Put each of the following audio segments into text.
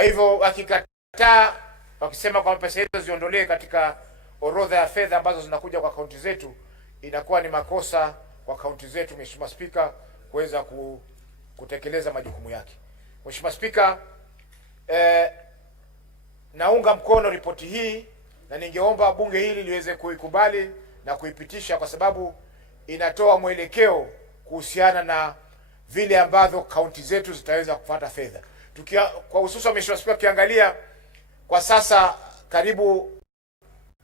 Kwa hivyo wakikataa, wakisema kwamba pesa hizo ziondolewe katika orodha ya fedha ambazo zinakuja kwa kaunti zetu, inakuwa ni makosa kwa kaunti zetu, Mheshimiwa Spika, kuweza kutekeleza majukumu yake. Mheshimiwa Spika, naunga mkono ripoti hii na ningeomba bunge hili liweze kuikubali na kuipitisha, kwa sababu inatoa mwelekeo kuhusiana na vile ambavyo kaunti zetu zitaweza kupata fedha. Kwa hususan Mheshimiwa Spika, ukiangalia kwa sasa karibu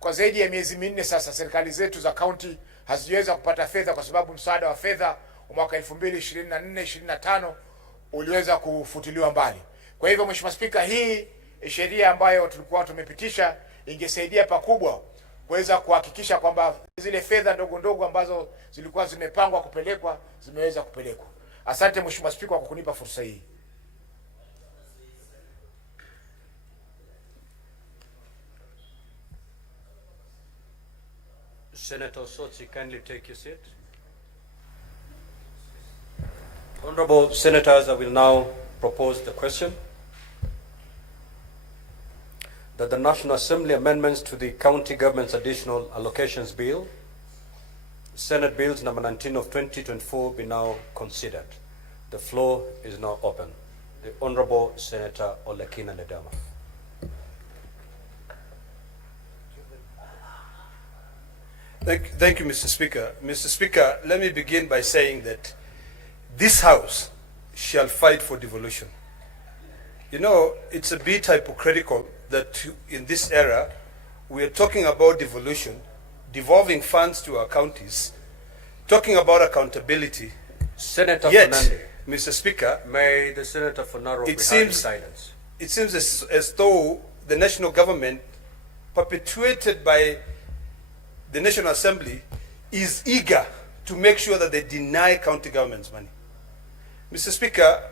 kwa zaidi ya miezi minne sasa serikali zetu za kaunti hazijaweza kupata fedha kwa sababu msaada wa fedha wa mwaka 2024-2025 uliweza kufutiliwa mbali. Kwa hivyo Mheshimiwa Spika, hii sheria ambayo tulikuwa tumepitisha ingesaidia pakubwa kuweza kuhakikisha kwamba zile fedha ndogo ndogo ambazo zilikuwa zimepangwa kupelekwa zimeweza kupelekwa. Asante Mheshimiwa Spika kwa kunipa fursa hii. Senator Sotsi, kindly take your seat. Honorable Senators, I will now propose the question that the National Assembly amendments to the County Government's Additional Allocations Bill, Senate Bills number 19 of 2024, be now considered. The floor is now open. The Honorable Senator Olekina Ledama. Thank you, Mr. Speaker. Mr. Speaker, let me begin by saying that this House shall fight for devolution. You know, it's a bit hypocritical that in this era, we are talking about devolution, devolving funds to our counties, talking about accountability. Senator Yet, Fernandez, Mr. Speaker, may the Senator for Narok be silence. It seems as though the national government, perpetuated by the National Assembly, is eager to make sure that they deny county governments money. Mr. Speaker,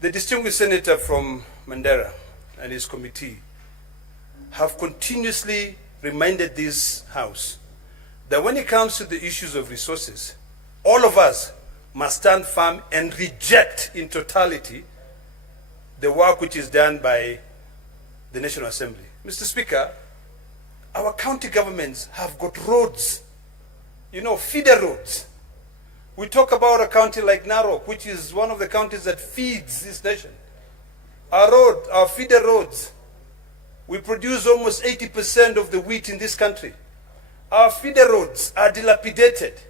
the distinguished senator from Mandera and his committee have continuously reminded this House that when it comes to the issues of resources, all of us must stand firm and reject in totality the work which is done by the National Assembly. Mr. Speaker, our county governments have got roads, you know, feeder roads. We talk about a county like Narok, which is one of the counties that feeds this nation. Our feeder roads, we produce almost 80% of the wheat in this country. Our feeder roads are dilapidated.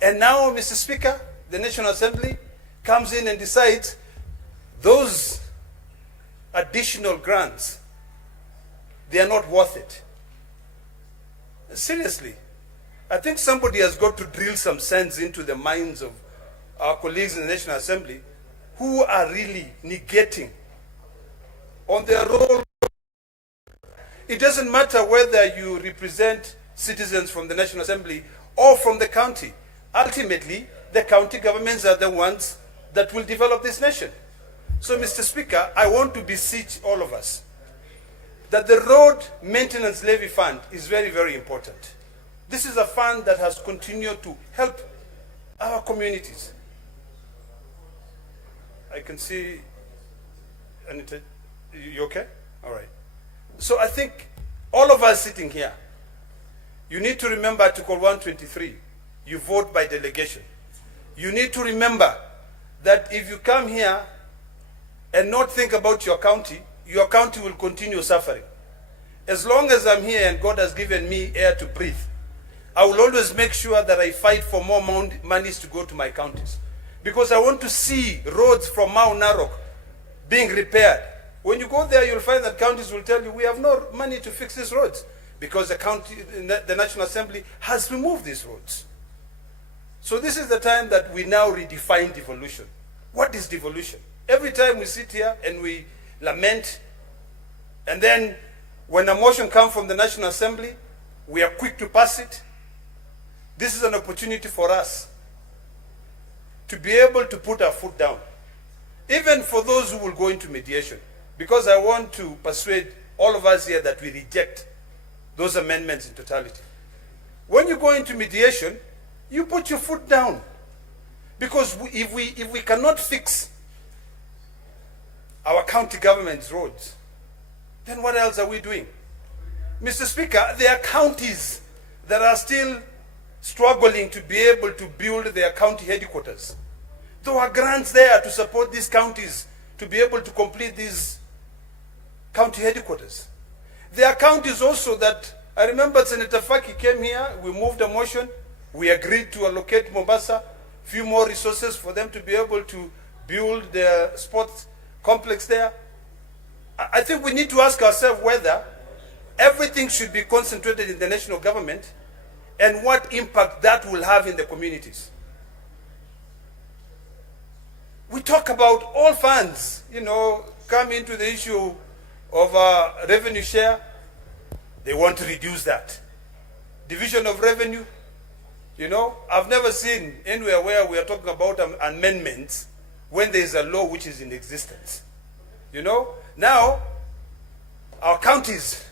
And now, Mr. Speaker, the National Assembly comes in and decides those additional grants, they are not worth it. Seriously, I think somebody has got to drill some sense into the minds of our colleagues in the National Assembly who are really negating on their role. It doesn't matter whether you represent citizens from the National Assembly or from the county. Ultimately, the county governments are the ones that will develop this nation. So, Mr. Speaker, I want to beseech all of us that the Road Maintenance Levy Fund is very, very important. This is a fund that has continued to help our communities. I can see, Anita, you okay? All right. So I think all of us sitting here, you need to remember Article 123. You vote by delegation. You need to remember that if you come here and not think about your county will continue suffering. As long as I'm here and God has given me air to breathe, I will always make sure that I fight for more monies to go to my counties. Because I want to see roads from Mount Narok being repaired. When you go there, you'll find that counties will tell you, we have no money to fix these roads because the National Assembly has removed these roads. So this is the time that we now redefine devolution. What is devolution? Every time we sit here and we lament, and then when a motion comes from the National Assembly, we are quick to pass it. This is an opportunity for us to be able to put our foot down, even for those who will go into mediation, because I want to persuade all of us here that we reject those amendments in totality. When you go into mediation, you put your foot down, because if we cannot fix our county government's roads, then what else are we doing? Mr. Speaker, there are counties that are still struggling to be able to build their county headquarters. There are grants there to support these counties to be able to complete these county headquarters. There are counties also that, I remember Senator Faki came here, we moved a motion, we agreed to allocate Mombasa few more resources for them to be able to build their sports complex there. I think we need to ask ourselves whether everything should be concentrated in the national government and what impact that will have in the communities. We talk about all funds, come into the issue of revenue share. They want to reduce that. Division of revenue, I've never seen anywhere where we are talking about amendments when there is a law which is in existence. Now, our counties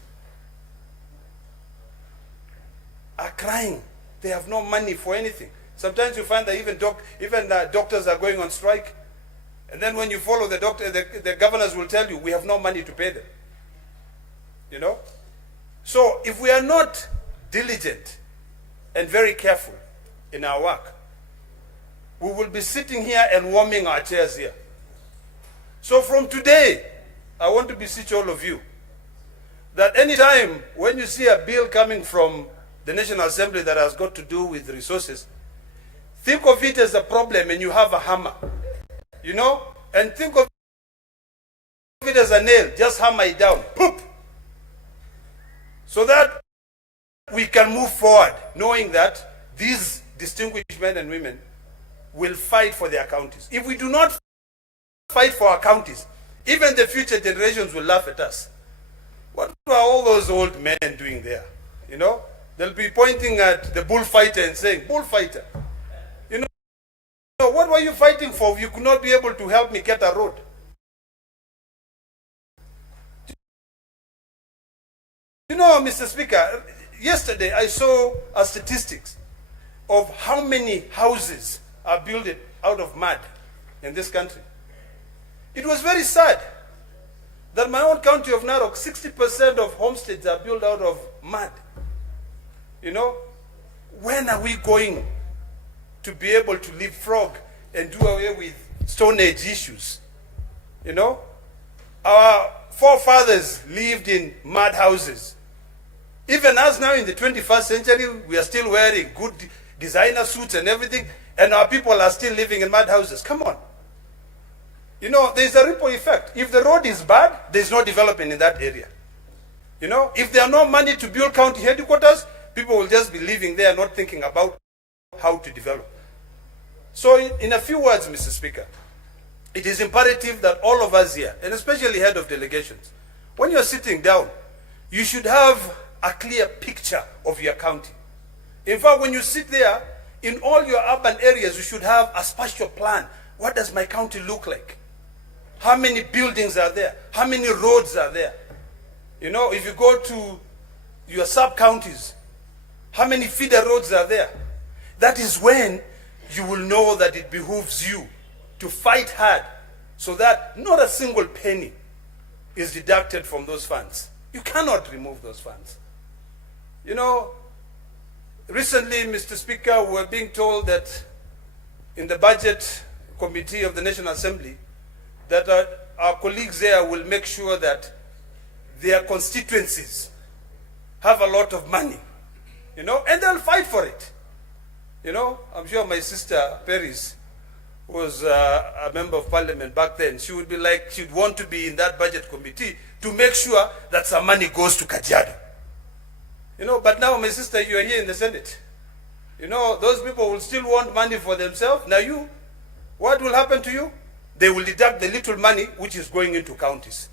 are crying. They have no money for anything. Sometimes you find that even doctors are going on strike. And then when you follow the doctor, the governors will tell you, we have no money to pay them. So if we are not diligent and very careful in our work, we will be sitting here and warming our chairs here. So from today, I want to beseech all of you that anytime when you see a bill coming from the National Assembly that has got to do with resources, think of it as a problem and you have a hammer, and think of it as a nail, just hammer it down, poop, so that we can move forward, knowing that these distinguished men and women will fight for their counties. If we do not fight for our counties, even the future generations will laugh at us. What are all those old men doing there? They'll be pointing at the bullfighter and saying, bullfighter, what were you fighting for if you could not be able to help me get a road? Mr. Speaker, yesterday I saw a statistics of how many houses are built out of mud in this country. It was very sad that my own county of Narok, 60% of homesteads are built out of mud. When are we going to be able to leapfrog and do away with Stone Age issues? Our forefathers lived in mud houses. Even us now in the 21st century, we are still wearing good designer suits and everything, and our people are still living in mud houses. Come on. There's a ripple effect. If the road is bad, there's no development in that area. If there are no money to build county headquarters, people will just be living there not thinking about how to develop. So in a few words, Mr. Speaker, it is imperative that all of us here, and especially head of delegations, when you're sitting down, you should have a clear picture of your county. In fact, when you sit there, in all your urban areas, you should have a spatial plan. What does my county look like? How many buildings are there? How many roads are there? If you go to your sub-counties, how many feeder roads are there? That is when you will know that it behooves you to fight hard so that not a single penny is deducted from those funds. You cannot remove those funds. Recently, Mr. Speaker, we were being told that in the budget committee of the National Assembly, that our colleagues there will make sure that their constituencies have a lot of money, and they'll fight for it. I'm sure my sister Paris was a member of parliament back then. She would be like, she'd want to be in that budget committee to make sure that some money goes to Kajiado. But now, my sister, you are here in the Senate. Those people will still want money for themselves. Now what will happen to you? They will deduct the little money which is going into counties.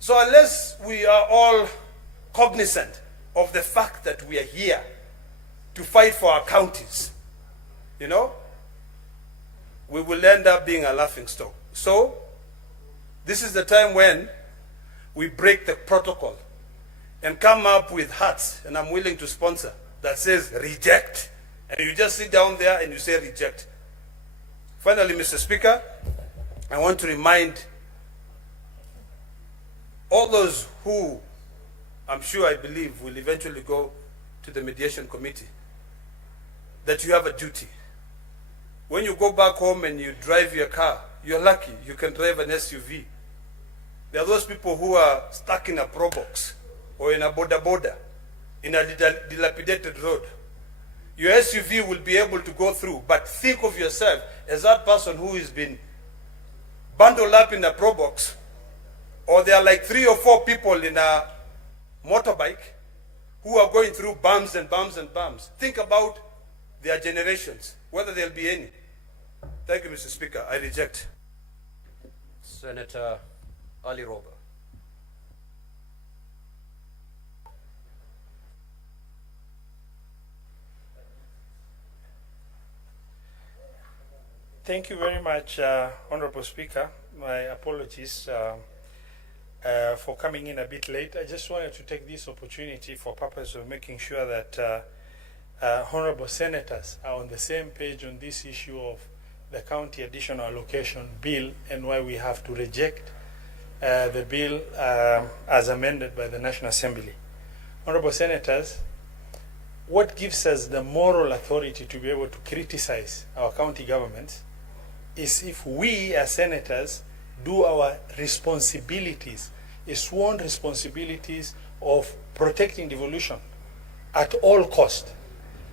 So unless we are all cognizant of the fact that we are here to fight for our counties, we will end up being a laughingstock. So this is the time when we break the protocol and come up with hats, and I'm willing to sponsor, that says reject. And you just sit down there and you say reject. Finally, Mr. Speaker, I want to remind all those who, I'm sure, I believe, will eventually go to the mediation committee, that you have a duty. When you go back home and you drive your car, you're lucky you can drive an SUV. There are those people who are stuck in a pro box or in a boda in a dilapidated road. Your SUV will be able to go through, but think of yourself as that person who has been bundled up in a pro box, or there are like 3 or 4 people in a motorbike who are going through bumps and bumps and bumps. Think about their generations, whether there'll be any. Thank you, Mr. Speaker. I reject. Senator Ali Roba. Thank you very much, Honorable Speaker. My apologies for coming in a bit late. I just wanted to take this opportunity for purpose of making sure that honorable senators are on the same page on this issue of the county additional allocation bill and why we have to reject the bill as amended by the National Assembly. Honorable senators, what gives us the moral authority to be able to criticize our county governments is if we as senators do our responsibilities, sworn responsibilities of protecting devolution at all cost.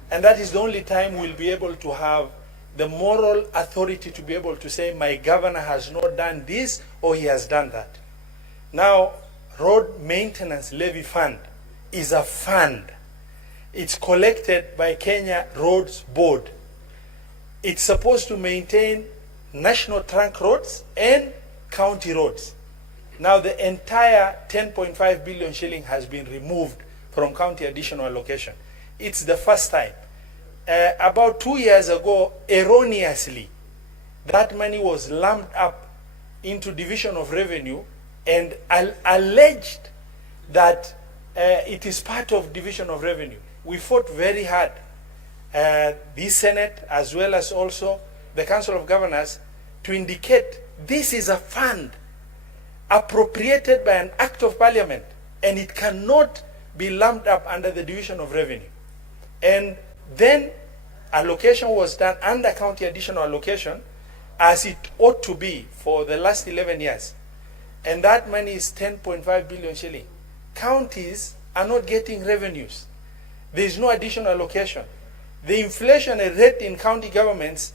And that is the only time we'll be able to have the moral authority to be able to say, my governor has not done this or he has done that. Now, road maintenance levy fund is a fund. It's collected by Kenya Roads Board. It's supposed to maintain national trunk roads and county roads. Now the entire 10.5 billion shilling has been removed from county additional allocation. It's the first time. About 2 years ago, erroneously, that money was lumped up into division of revenue and alleged that it is part of division of revenue. We fought very hard, the Senate as well as also the Council of Governors, to indicate this is a fund appropriated by an act of parliament and it cannot be lumped up under the division of revenue. And then allocation was done under county additional allocation as it ought to be for the last 11 years. And that money is 10.5 billion shilling. Counties are not getting revenues. There is no additional allocation. The inflation rate in county governments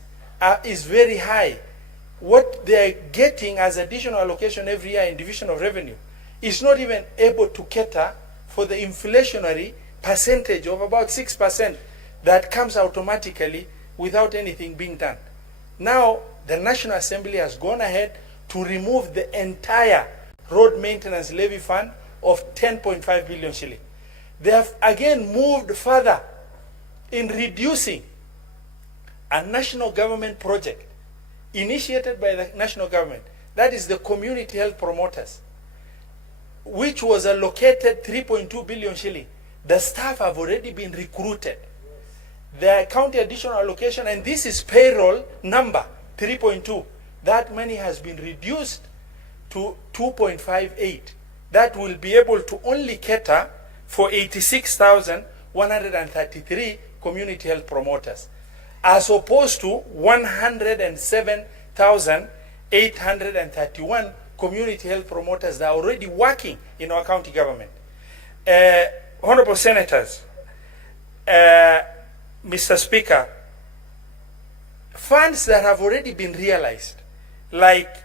is very high. What they are getting as additional allocation every year in division of revenue is not even able to cater for the inflationary percentage of about 6% that comes automatically without anything being done. Now, the National Assembly has gone ahead to remove the entire road maintenance levy fund of 10.5 billion shilling. They have again moved further in reducing a national government project initiated by the national government, that is the community health promoters, which was allocated 3.2 billion shilling. The staff have already been recruited. The county additional allocation, and this is payroll number 3.2, that money has been reduced to 2.58. That will be able to only cater for 86,133 community health promoters, as opposed to 107,831 community health promoters that are already working in our county government. Honorable Senators, Mr. Speaker, funds that have already been realized, like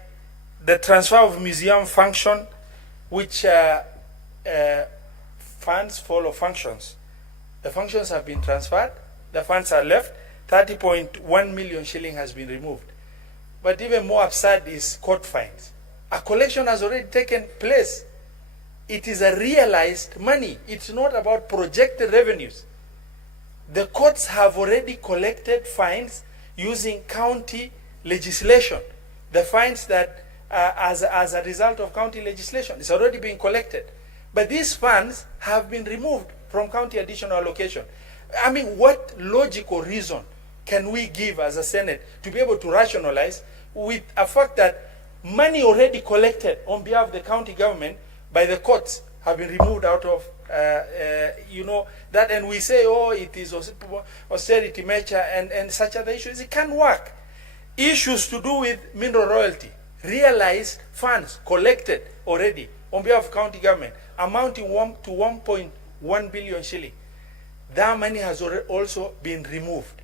the transfer of museum function, which funds follow functions. The functions have been transferred, the funds are left, 30.1 million shilling has been removed. But even more absurd is court fines. A collection has already taken place. It is a realized money. It's not about projected revenues. The courts have already collected fines using county legislation. The fines that as a result of county legislation is already being collected. But these funds have been removed from county additional allocation. I mean, what logical reason can we give as a Senate to be able to rationalize with a fact that money already collected on behalf of the county government by the courts have been removed out of, you know, that, and we say, oh, it is austerity measure and such other issues. It can't work. Issues to do with mineral royalty, realized funds collected already on behalf of county government, amounting to 1.1 billion shilling. That money has also been removed.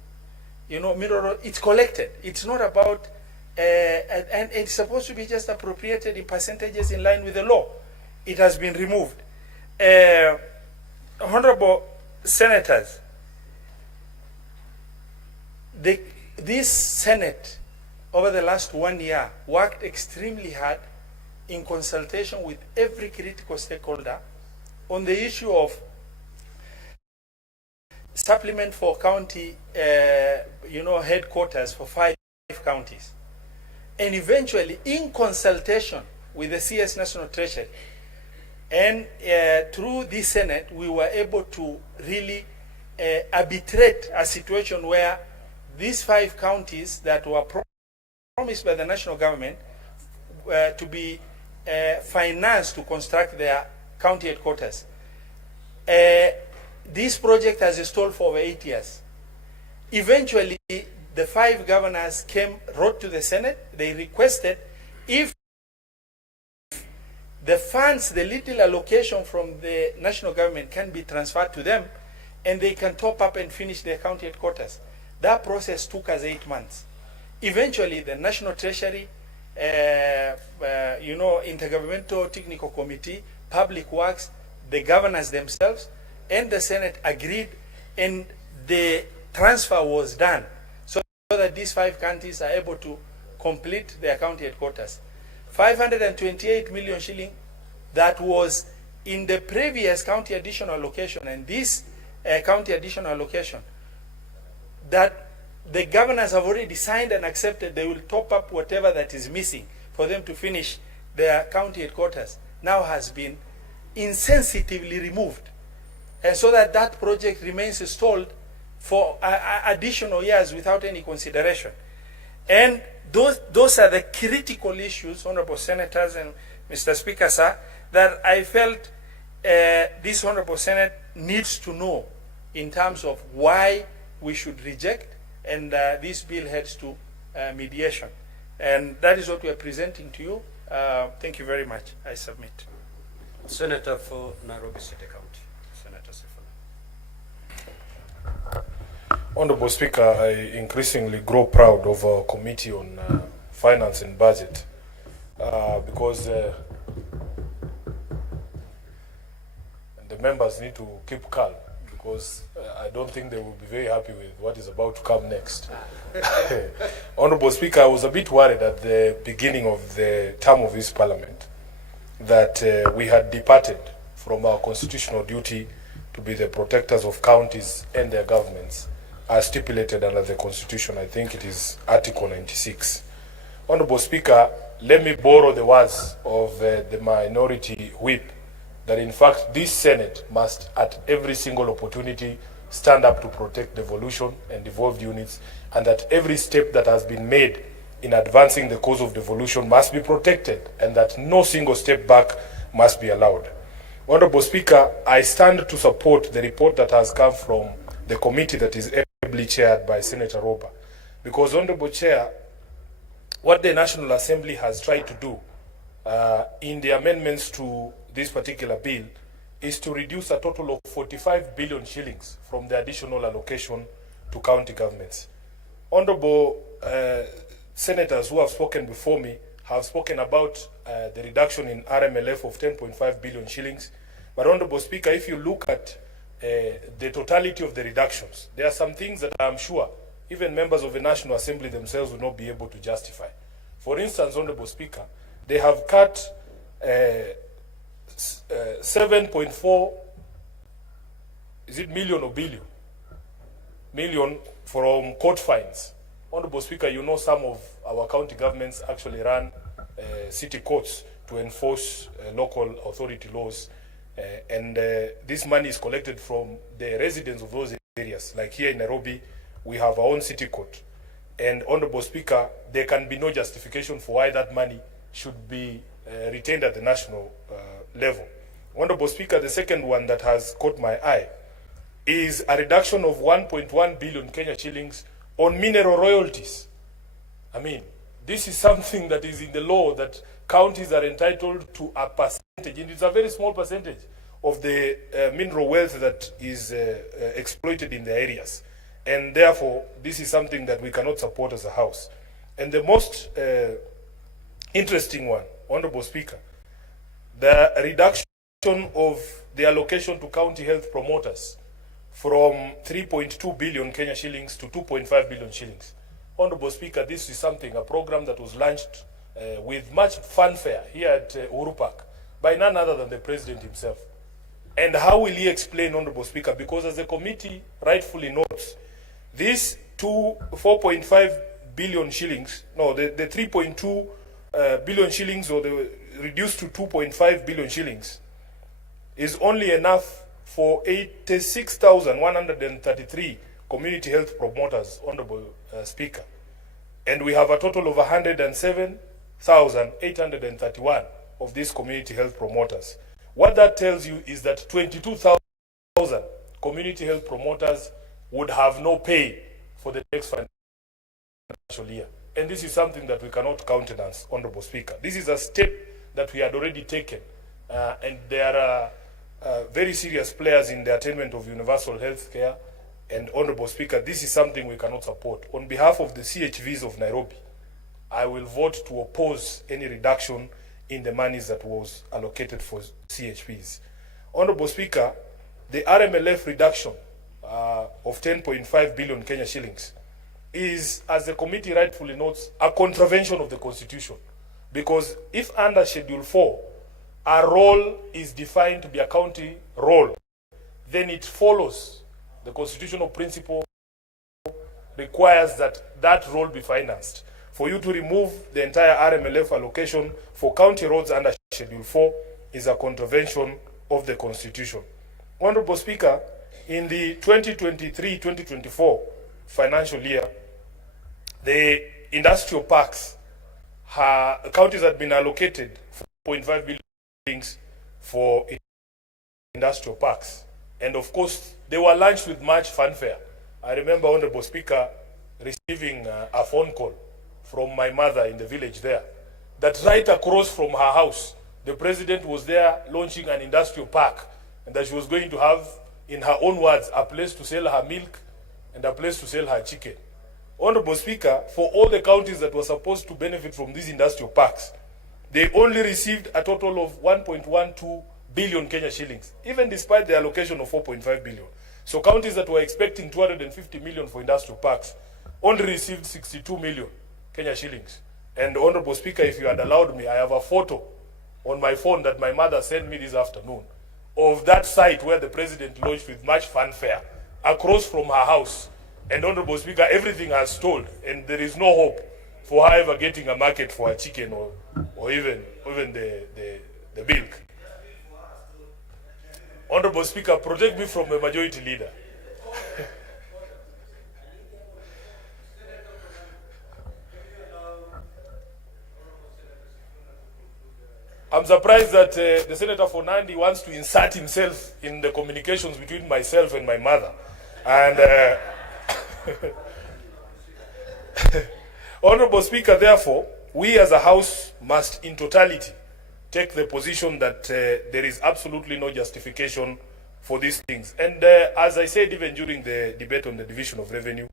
You know, mineral, it's collected. It's not about, and it's supposed to be just appropriated in percentages in line with the law. It has been removed. Honorable senators, this Senate over the last 1 year worked extremely hard in consultation with every critical stakeholder on the issue of supplement for county, you know, headquarters for 5 counties. And eventually, in consultation with the CS National Treasury, and through this Senate, we were able to really arbitrate a situation where these 5 counties that were promised by the national government to be financed to construct their county headquarters. This project has stalled for over 8 years. Eventually, the 5 governors wrote to the Senate. They requested if the funds, the little allocation from the national government can be transferred to them and they can top up and finish their county headquarters. That process took us 8 months. Eventually, the National Treasury, you know, Intergovernmental Technical Committee, Public Works, the governors themselves, and the Senate agreed, and the transfer was done so that these 5 counties are able to complete their county headquarters. 528 million shilling that was in the previous county additional allocation and this county additional allocation that the governors have already signed and accepted. They will top up whatever that is missing for them to finish their county headquarters, now has been insensitively removed. And so that that project remains stalled for additional years without any consideration. And those are the critical issues, honorable senators and Mr. Speaker, sir, that I felt this honorable Senate needs to know in terms of why we should reject, and this bill heads to mediation. And that is what we are presenting to you. Thank you very much. I submit. Senator for Nairobi City County, Senator Sifuna. Honorable Speaker, I increasingly grow proud of our Committee on Finance and Budget because the members need to keep calm, because I don't think they will be very happy with what is about to come next. Honorable Speaker, I was a bit worried at the beginning of the term of this Parliament that we had departed from our constitutional duty to be the protectors of counties and their governments, as stipulated under the Constitution. I think it is Article 96. Honorable Speaker, let me borrow the words of the Minority Whip, that in fact this Senate must at every single opportunity stand up to protect devolution and devolved units, and that every step that has been made in advancing the cause of devolution must be protected, and that no single step back must be allowed. Honorable Speaker, I stand to support the report that has come from the committee that is ably chaired by Senator Roba, because, Honorable Chair, what the National Assembly has tried to do in the amendments to this particular bill is to reduce a total of 45 billion shillings from the additional allocation to county governments. Honorable senators who have spoken before me have spoken about the reduction in RMLF of 10.5 billion shillings. But, Honorable Speaker, if you look at the totality of the reductions, there are some things that I'm sure even members of the National Assembly themselves will not be able to justify. For instance, Honorable Speaker, they have cut 7.4, is it million or billion? Million from court fines. Honorable Speaker, you know some of our county governments actually run city courts to enforce local authority laws, and this money is collected from the residents of those areas. Like here in Nairobi, we have our own city court. And, Honorable Speaker, there can be no justification for why that money should be retained at the national level. Honorable Speaker, the second one that has caught my eye is a reduction of 1.1 billion Kenya shillings on mineral royalties. I mean, this is something that is in the law that counties are entitled to a percentage, and it's a very small percentage of the mineral wealth that is exploited in the areas. And therefore, this is something that we cannot support as a House. And the most interesting one, Honorable Speaker, the reduction of the allocation to county health promoters from 3.2 billion Kenya shillings to 2.5 billion shillings. Honorable Speaker, this is something, a program that was launched with much fanfare here at Uhuru Park by none other than the President himself. And how will he explain, Honorable Speaker? Because as the committee rightfully notes, this 4.5 billion shillings, no, the 3.2 billion shillings, or the reduced to 2.5 billion shillings, is only enough for 86,133 community health promoters, Honorable Speaker. And we have a total of 107,831 of these community health promoters. What that tells you is that 22,000 community health promoters would have no pay for the next financial year. And this is something that we cannot countenance, Honorable Speaker. This is a step that we had already taken, and there are very serious players in the attainment of universal health care. And Honorable Speaker, this is something we cannot support. On behalf of the CHVs of Nairobi, I will vote to oppose any reduction in the monies that was allocated for CHPs. Honorable Speaker, the RMLF reduction of 10.5 billion Kenya shillings is, as the committee rightfully notes, a contravention of the Constitution. Because if under Schedule 4, a role is defined to be a county role, then it follows the constitutional principle requires that that role be financed. For you to remove the entire RMLF allocation for county roads under Schedule 4 is a contravention of the Constitution. Honorable Speaker, in the 2023-2024 financial year, the industrial parks, counties had been allocated 4.5 billion for industrial parks. And of course, they were launched with much fanfare. I remember, Honorable Speaker, receiving a phone call from my mother in the village there, that right across from her house, the President was there launching an industrial park, and that she was going to have, in her own words, a place to sell her milk and a place to sell her chicken. Honorable Speaker, for all the counties that were supposed to benefit from these industrial parks, they only received a total of 1.12 billion Kenya shillings, even despite the allocation of 4.5 billion. So counties that were expecting 250 million for industrial parks only received 62 million Kenya shillings. And Honorable Speaker, if you had allowed me, I have a photo on my phone that my mother sent me this afternoon of that site where the President launched with much fanfare across from her house. And Honorable Speaker, everything has stalled, and there is no hope for her ever getting a market for her chicken or even the milk. Honorable Speaker, protect me from a majority leader. I'm surprised that the Senator for Nandi wants to insert himself in the communications between myself and my mother. And Honorable Speaker, therefore, we as a House must in totality take the position that there is absolutely no justification for these things. And as I said even during the debate on the division of revenue,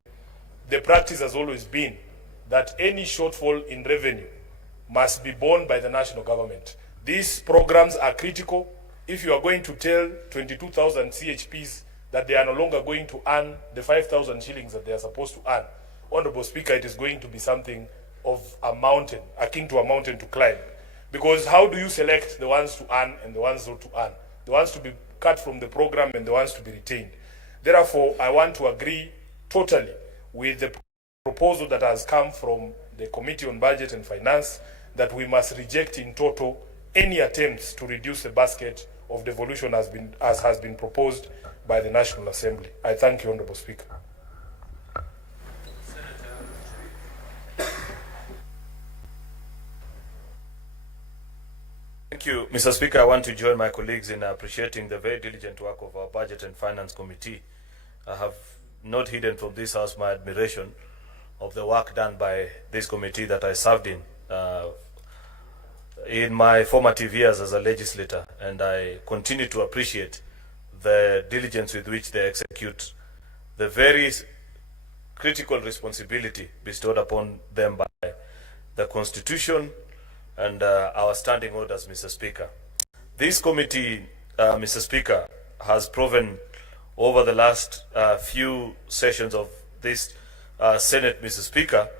the practice has always been that any shortfall in revenue must be borne by the national government. These programs are critical. If you are going to tell 22,000 CHPs that they are no longer going to earn the 5,000 shillings that they are supposed to earn, Honorable Speaker, it is going to be something of a mountain, akin to a mountain to climb. Because how do you select the ones to earn and the ones not to earn? The ones to be cut from the program and the ones to be retained. Therefore, I want to agree totally with the proposal that has come from the Committee on Budget and Finance that we must reject in total any attempts to reduce the basket of devolution as has been proposed by the National Assembly. I thank you, Honorable Speaker. Thank you, Mr. Speaker. I want to join my colleagues in appreciating the very diligent work of our Budget and Finance Committee. I have not hidden from this House my admiration of the work done by this committee that I served in my formative years as a legislator, and I continue to appreciate the diligence with which they execute the very critical responsibility bestowed upon them by the Constitution and our standing orders, Mr. Speaker. This committee, Mr. Speaker, has proven over the last few sessions of this Senate, Mr. Speaker,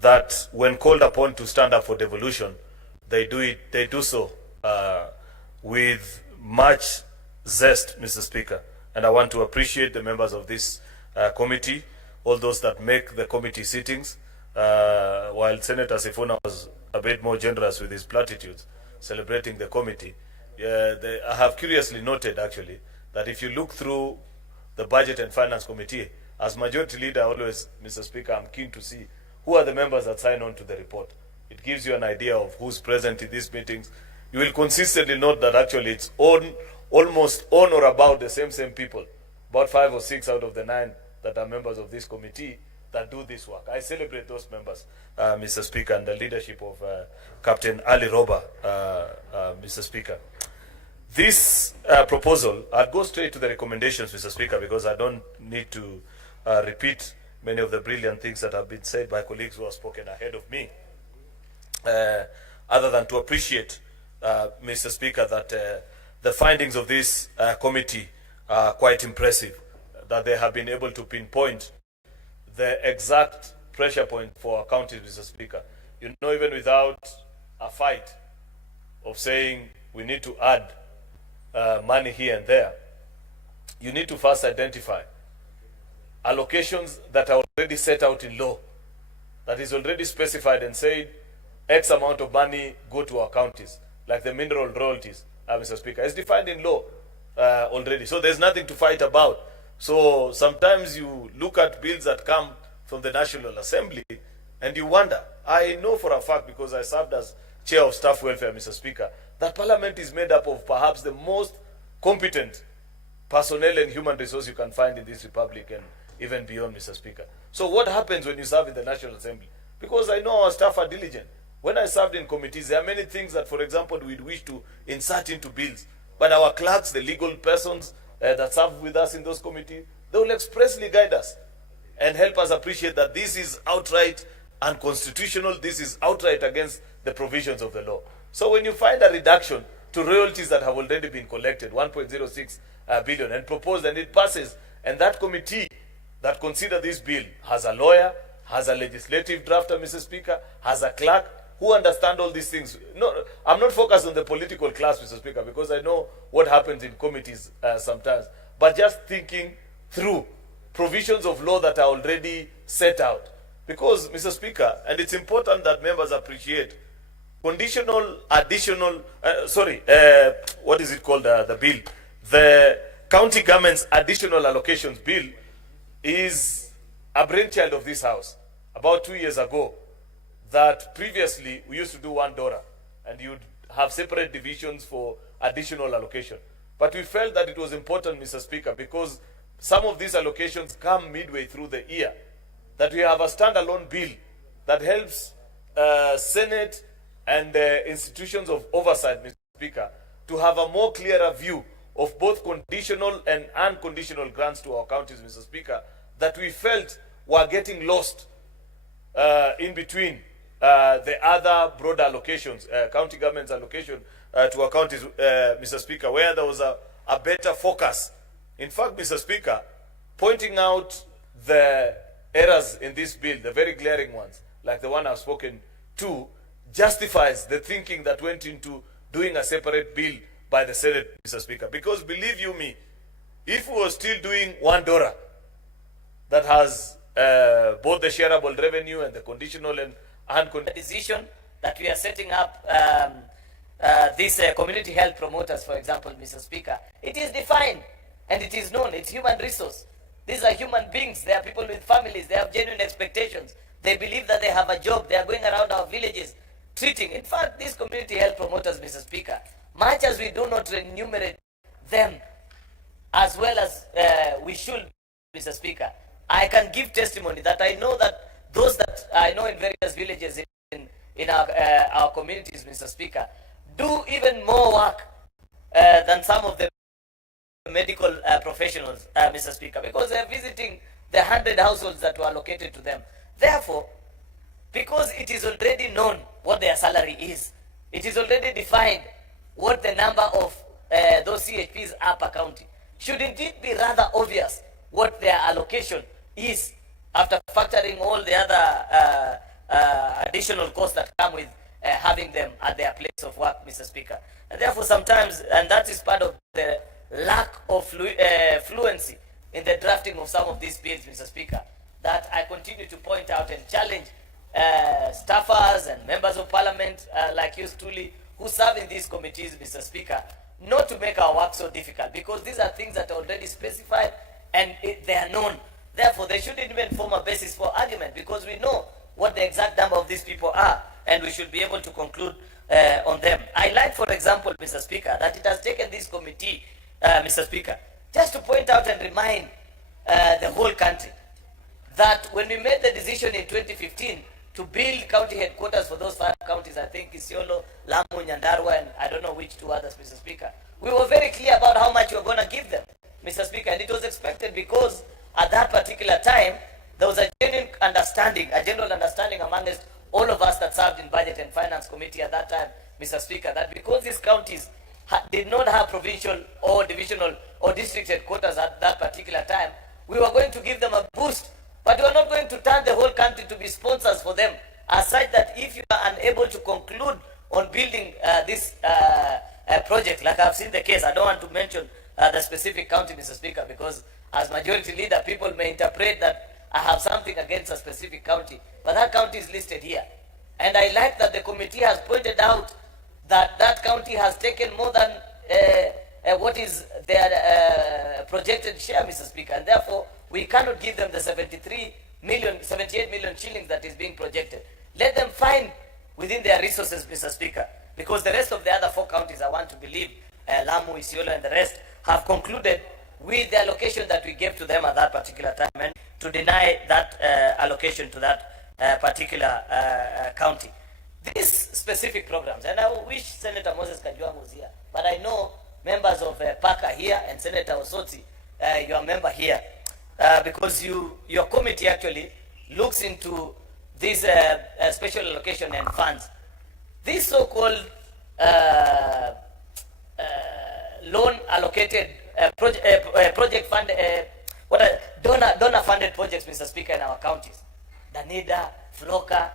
that when called upon to stand up for devolution, they do so with much zest, Mr. Speaker. And I want to appreciate the members of this committee, all those that make the committee sittings, while Senator Sifuna was a bit more generous with his platitudes, celebrating the committee. I have curiously noted, actually, that if you look through the Budget and Finance Committee, as majority leader always, Mr. Speaker, I'm keen to see who are the members that sign on to the report. It gives you an idea of who's present in these meetings. You will consistently note that actually it's almost on or about the same people, about 5 or 6 out of the 9 that are members of this committee that do this work. I celebrate those members, Mr. Speaker, and the leadership of Captain Ali Roba, Mr. Speaker. This proposal, I'll go straight to the recommendations, Mr. Speaker, because I don't need to repeat many of the brilliant things that have been said by colleagues who have spoken ahead of me, other than to appreciate, Mr. Speaker, that the findings of this committee are quite impressive, that they have been able to pinpoint the exact pressure point for our counties, Mr. Speaker. You know, even without a fight of saying we need to add money here and there, you need to first identify allocations that are already set out in law, that is already specified and said X amount of money go to our counties, like the mineral royalties, Mr. Speaker. It's defined in law already, so there's nothing to fight about. So sometimes you look at bills that come from the National Assembly and you wonder. I know for a fact, because I served as Chair of Staff Welfare, Mr. Speaker, that Parliament is made up of perhaps the most competent personnel and human resource you can find in this republic and even beyond, Mr. Speaker. So what happens when you serve in the National Assembly? Because I know our staff are diligent. When I served in committees, there are many things that, for example, we'd wish to insert into bills. But our clerks, the legal persons that serve with us in those committees, they will expressly guide us and help us appreciate that this is outright unconstitutional, this is outright against the provisions of the law. So when you find a reduction to royalties that have already been collected, 1.06 billion, and proposed, and it passes, and that committee that consider this bill has a lawyer, has a legislative drafter, Mr. Speaker, has a clerk, who understand all these things. No, I'm not focused on the political class, Mr. Speaker, because I know what happens in committees sometimes. But just thinking through provisions of law that are already set out. Because, Mr. Speaker, and it's important that members appreciate, conditional, additional, what is it called, the bill? The County Government's Additional Allocations Bill is a brainchild of this House. About 2 years ago, that previously we used to do $1 and you'd have separate divisions for additional allocation. But we felt that it was important, Mr. Speaker, because some of these allocations come midway through the year, that we have a standalone bill that helps Senate and institutions of oversight, Mr. Speaker, to have a more clearer view of both conditional and unconditional grants to our counties, Mr. Speaker, that we felt were getting lost in between the other broader allocations, county government's allocation to our counties, Mr. Speaker, where there was a better focus. In fact, Mr. Speaker, pointing out the errors in this bill, the very glaring ones, like the one I've spoken to, justifies the thinking that went into doing a separate bill by the Senate, Mr. Speaker. Because believe you me, if we were still doing $1 that has both the shareable revenue and the conditional and unconditional decision that we are setting up these community health promoters, for example, Mr. Speaker, it is defined and it is known. It's human resource. These are human beings. They are people with families. They have genuine expectations. They believe that they have a job. They are going around our villages treating. In fact, these community health promoters, Mr. Speaker, much as we do not remunerate them as well as we should, Mr. Speaker, I can give testimony that I know that those that I know in various villages in our communities, Mr. Speaker, do even more work than some of the medical professionals, Mr. Speaker, because they're visiting the 100 households that were allocated to them. Therefore, because it is already known what their salary is, it is already defined what the number of those CHPs are per county, shouldn't it be rather obvious what their allocation is after factoring all the other additional costs that come with having them at their place of work, Mr. Speaker? And therefore sometimes, and that is part of the lack of fluency in the drafting of some of these bills, Mr. Speaker, that I continue to point out and challenge staffers and members of parliament like you, truly, who serve in these committees, Mr. Speaker, not to make our work so difficult, because these are things that are already specified and they are known. Therefore, they shouldn't even form a basis for argument, because we know what the exact number of these people are, and we should be able to conclude on them. I like, for example, Mr. Speaker, that it has taken this committee, Mr. Speaker, just to point out and remind the whole country that when we made the decision in 2015 to build county headquarters for those 5 counties, I think Isiolo, Lamu, Nyandarua, and I don't know which 2 others, Mr. Speaker, we were very clear about how much we were going to give them, Mr. Speaker, and it was expected because at that particular time, there was a genuine understanding, a general understanding amongst all of us that served in Budget and Finance Committee at that time, Mr. Speaker, that because these counties did not have provincial or divisional or district headquarters at that particular time, we were going to give them a boost, but we are not going to turn the whole country to be sponsors for them, as such that if you are unable to conclude on building this project, like I've seen the case, I don't want to mention the specific county, Mr. Speaker, because as majority leader, people may interpret that I have something against a specific county, but that county is listed here. And I like that the committee has pointed out that that county has taken more than what is their projected share, Mr. Speaker, and therefore we cannot give them the 78 million shillings that is being projected. Let them find within their resources, Mr. Speaker, because the rest of the other 4 counties, I want to believe, Lamu, Isiolo, and the rest, have concluded with the allocation that we gave to them at that particular time, and to deny that allocation to that particular county. These specific programs, and I wish Senator Moses Kajwang was here, but I know members of PAC are here, and Senator Osotsi, you are a member here, because your committee actually looks into this special allocation and funds. This so-called loan allocated project fund, donor funded projects, Mr. Speaker, in our counties. Danida, Floka,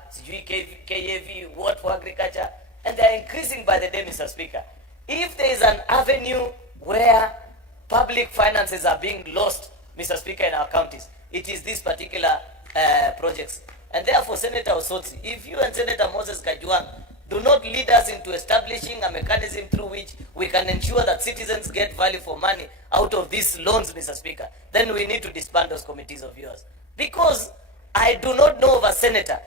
KAV, Ward for Agriculture, and they are increasing by the day, Mr. Speaker. If there is an avenue where public finances are being lost, Mr. Speaker, in our counties, it is these particular projects. And therefore, Senator Osotsi, if you and Senator Moses Kajwang do not lead us into establishing a mechanism through which we can ensure that citizens get value for money out of these loans, Mr. Speaker, then we need to disband those committees of yours. Because I do not know of a senator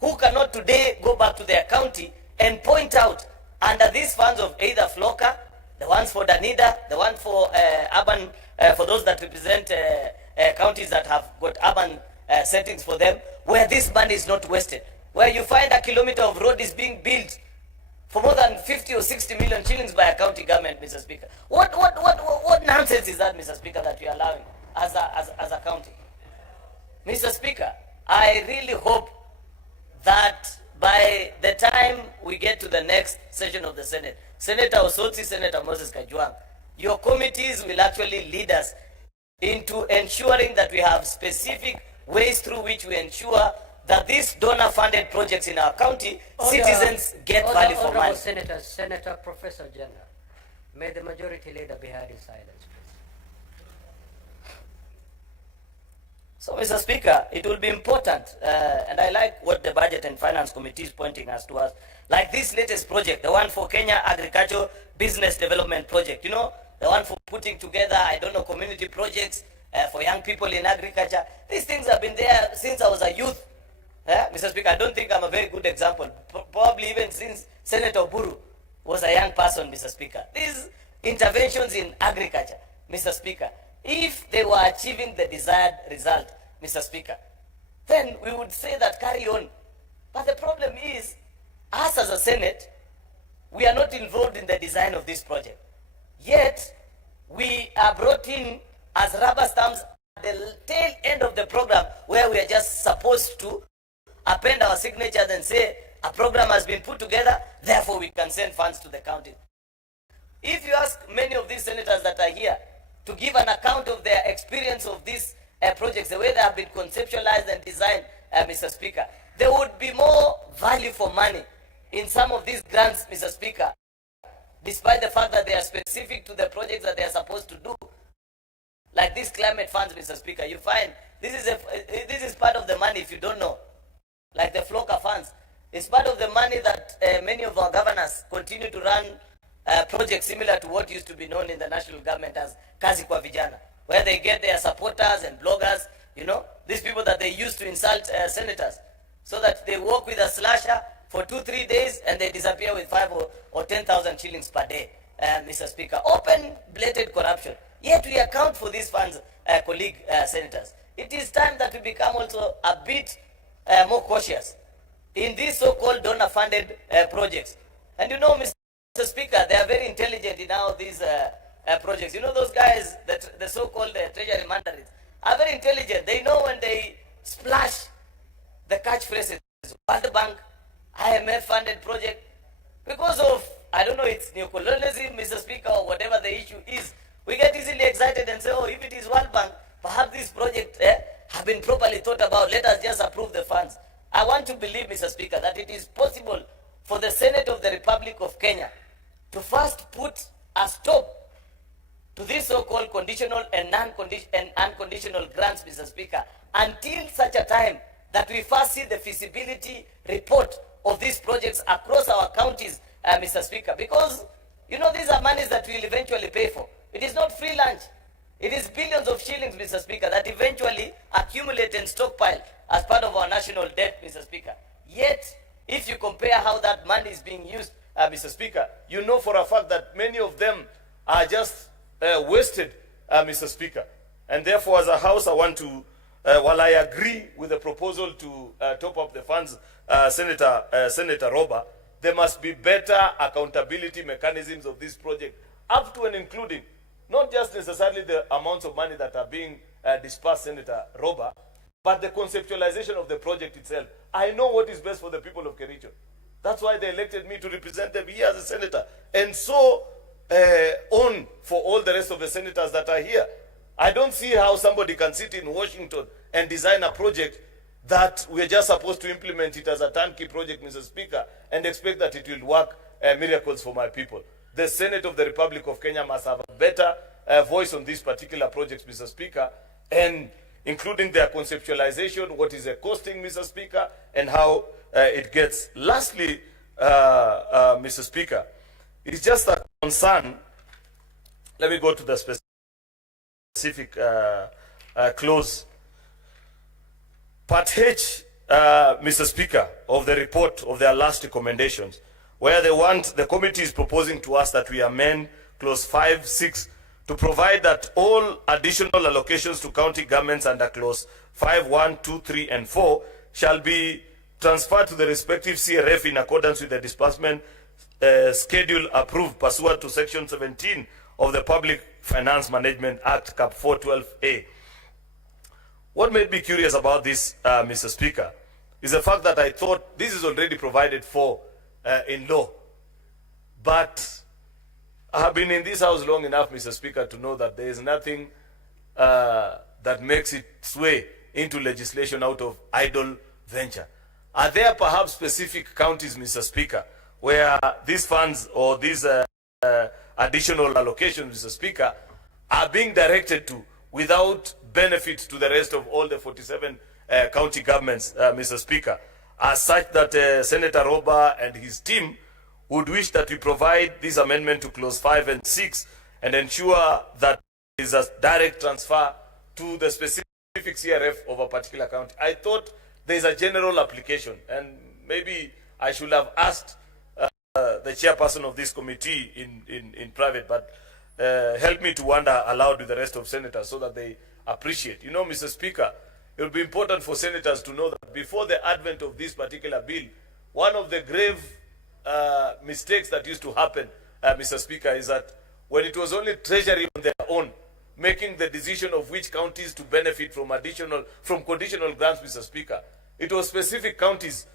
who cannot today go back to their county and point out under these funds of either Floka, the ones for Danida, the one for urban, for those that represent counties that have got urban settings for them, where this money is not wasted. Where you find a kilometer of road is being built for more than 50 or 60 million shillings by a county government, Mr. Speaker. What nonsense is that, Mr. Speaker, that we are allowing as a county? Mr. Speaker, I really hope that by the time we get to the next session of the Senate, Senator Osotsi, Senator Moses Kajwang, your committees will actually lead us into ensuring that we have specific ways through which we ensure that these donor-funded projects in our county, citizens get value for money. Senator Professor General, may the majority leader be heard in silence, please. So, Mr. Speaker, it will be important, and I like what the Budget and Finance Committee is pointing us to us, like this latest project, the one for Kenya Agriculture Business Development Project, you know, the one for putting together, I don't know, community projects for young people in agriculture. These things have been there since I was a youth. Mr. Speaker, I don't think I'm a very good example. Probably even since Senator Buru was a young person, Mr. Speaker. These interventions in agriculture, Mr. Speaker, if they were achieving the desired result, Mr. Speaker, then we would say that carry on. But the problem is, us as a Senate, we are not involved in the design of this project. Yet, we are brought in as rubber stamps at the tail end of the program, where we are just supposed to append our signatures and say a program has been put together, therefore we can send funds to the county. If you ask many of these senators that are here to give an account of their experience of these projects, the way they have been conceptualized and designed, Mr. Speaker, there would be more value for money in some of these grants, Mr. Speaker, despite the fact that they are specific to the projects that they are supposed to do. Like these climate funds, Mr. Speaker, you find this is part of the money, if you don't know, like the FLOCA funds. It's part of the money that many of our governors continue to run projects similar to what used to be known in the national government as Kazi kwa Vijana, where they get their supporters and bloggers, you know, these people that they use to insult senators, so that they work with a slasher for 2-3 days and they disappear with 5 or 10,000 shillings per day, Mr. Speaker. Open, blatant corruption. Yet we account for these funds, colleague senators. It is time that we become also a bit more cautious in these so-called donor-funded projects. And you know, Mr. Speaker, they are very intelligent in all these projects. You know, those guys, the so-called treasury mandarins, are very intelligent. They know when they splash the catchphrases, World Bank, IMF-funded project, because of, I don't know, it's neocolonialism, Mr. Speaker, or whatever the issue is, we get easily excited and say, oh, if it is World Bank, perhaps this project have been properly thought about, let us just approve the funds. I want to believe, Mr. Speaker, that it is possible for the Senate of the Republic of Kenya to first put a stop to these so-called conditional and unconditional grants, Mr. Speaker, until such a time that we first see the feasibility report of these projects across our counties, Mr. Speaker, because, you know, these are monies that we'll eventually pay for. It is not free lunch. It is billions of shillings, Mr. Speaker, that eventually accumulate and stockpile as part of our national debt, Mr. Speaker. Yet, if you compare how that money is being used, Mr. Speaker, you know for a fact that many of them are just wasted, Mr. Speaker. And therefore, as a House, I want to, while I agree with the proposal to top up the funds, Senator Roba, there must be better accountability mechanisms of this project, up to and including, not just necessarily the amounts of money that are being dispersed, Senator Roba, but the conceptualization of the project itself. I know what is best for the people of Kericho. That's why they elected me to represent them here as a senator. And so on for all the rest of the senators that are here. I don't see how somebody can sit in Washington and design a project that we're just supposed to implement it as a turnkey project, Mr. Speaker, and expect that it will work miracles for my people. The Senate of the Republic of Kenya must have a better voice on these particular projects, Mr. Speaker, and including their conceptualization, what is it costing, Mr. Speaker, and how it gets. Lastly, Mr. Speaker, it's just a concern. Let me go to the specific clause. Part H, Mr. Speaker, of the report of their last recommendations, where they want, the committee is proposing to us that we amend clause 5.6 to provide that all additional allocations to county governments under clause 5.1, 2, 3, and 4 shall be transferred to the respective CRF in accordance with the disbursement schedule approved pursuant to section 17 of the Public Finance Management Act, Cap 412A. What made me curious about this, Mr. Speaker, is the fact that I thought this is already provided for in law. But I have been in this house long enough, Mr. Speaker, to know that there is nothing that makes it sway into legislation out of idle venture. Are there perhaps specific counties, Mr. Speaker, where these funds or these additional allocations, Mr. Speaker, are being directed to without benefit to the rest of all the 47 county governments, Mr. Speaker, as such that Senator Roba and his team would wish that we provide this amendment to clause 5 and 6 and ensure that there is a direct transfer to the specific CRF of a particular county. I thought there is a general application, and maybe I should have asked the chairperson of this committee in private, but help me to wonder aloud with the rest of senators so that they appreciate. You know, Mr. Speaker, it will be important for senators to know that before the advent of this particular bill, one of the grave mistakes that used to happen, Mr. Speaker, is that when it was only Treasury on their own making the decision of which counties to benefit from conditional grants, Mr. Speaker, it was specific counties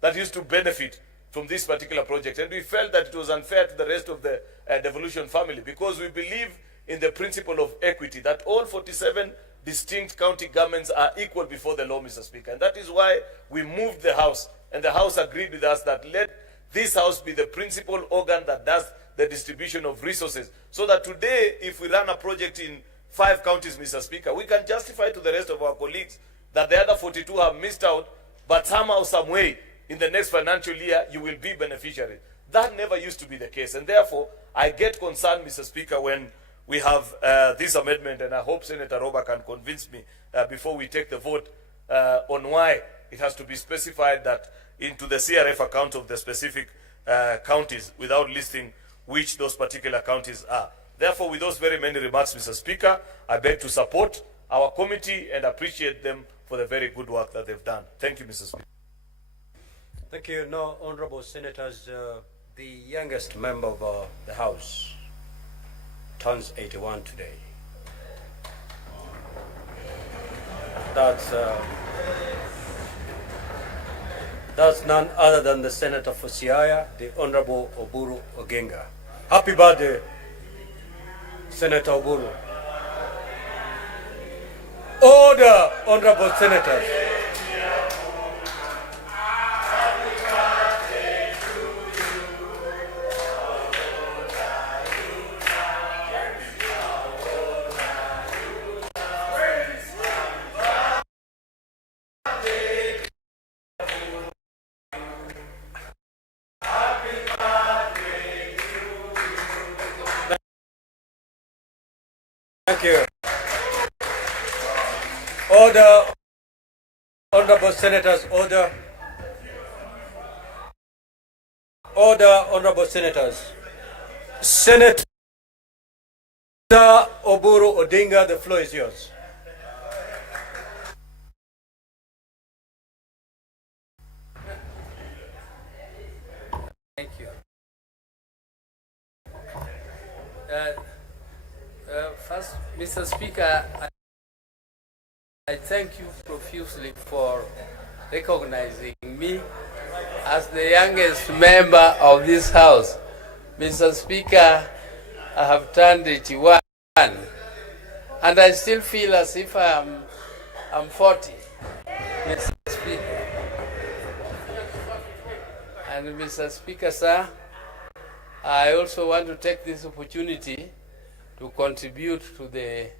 that used to benefit from this particular project. And we felt that it was unfair to the rest of the devolution family, because we believe in the principle of equity, that all 47 distinct county governments are equal before the law, Mr. Speaker. And that is why we moved the House, and the House agreed with us that let this House be the principal organ that does the distribution of resources, so that today, if we run a project in 5 counties, Mr. Speaker, we can justify to the rest of our colleagues that the other 42 have missed out, but somehow, some way, in the next financial year, you will be beneficiary. That never used to be the case. And therefore, I get concerned, Mr. Speaker, when we have this amendment, and I hope Senator Roba can convince me before we take the vote on why it has to be specified that into the CRF account of the specific counties without listing which those particular counties are. Therefore, with those very many remarks, Mr. Speaker, I beg to support our committee and appreciate them for the very good work that they've done. Thank you, Mr. Speaker. Thank you. Now, honorable senators, the youngest member of the House turns 81 today. That's none other than the Senator for Siaya, the Honorable Oburu Oginga. Happy birthday, Senator Oburu. Order, honorable senators. Thank you. Order, honorable senators, order. Order, honorable senators. Senator Oburu Odinga, the floor is yours. Thank you. First, Mr. Speaker, I thank you profusely for recognizing me as the youngest member of this House. Mr. Speaker, I have turned 81, and I still feel as if I'm 40, Mr. Speaker. And Mr. Speaker, sir, I also want to take this opportunity to contribute to the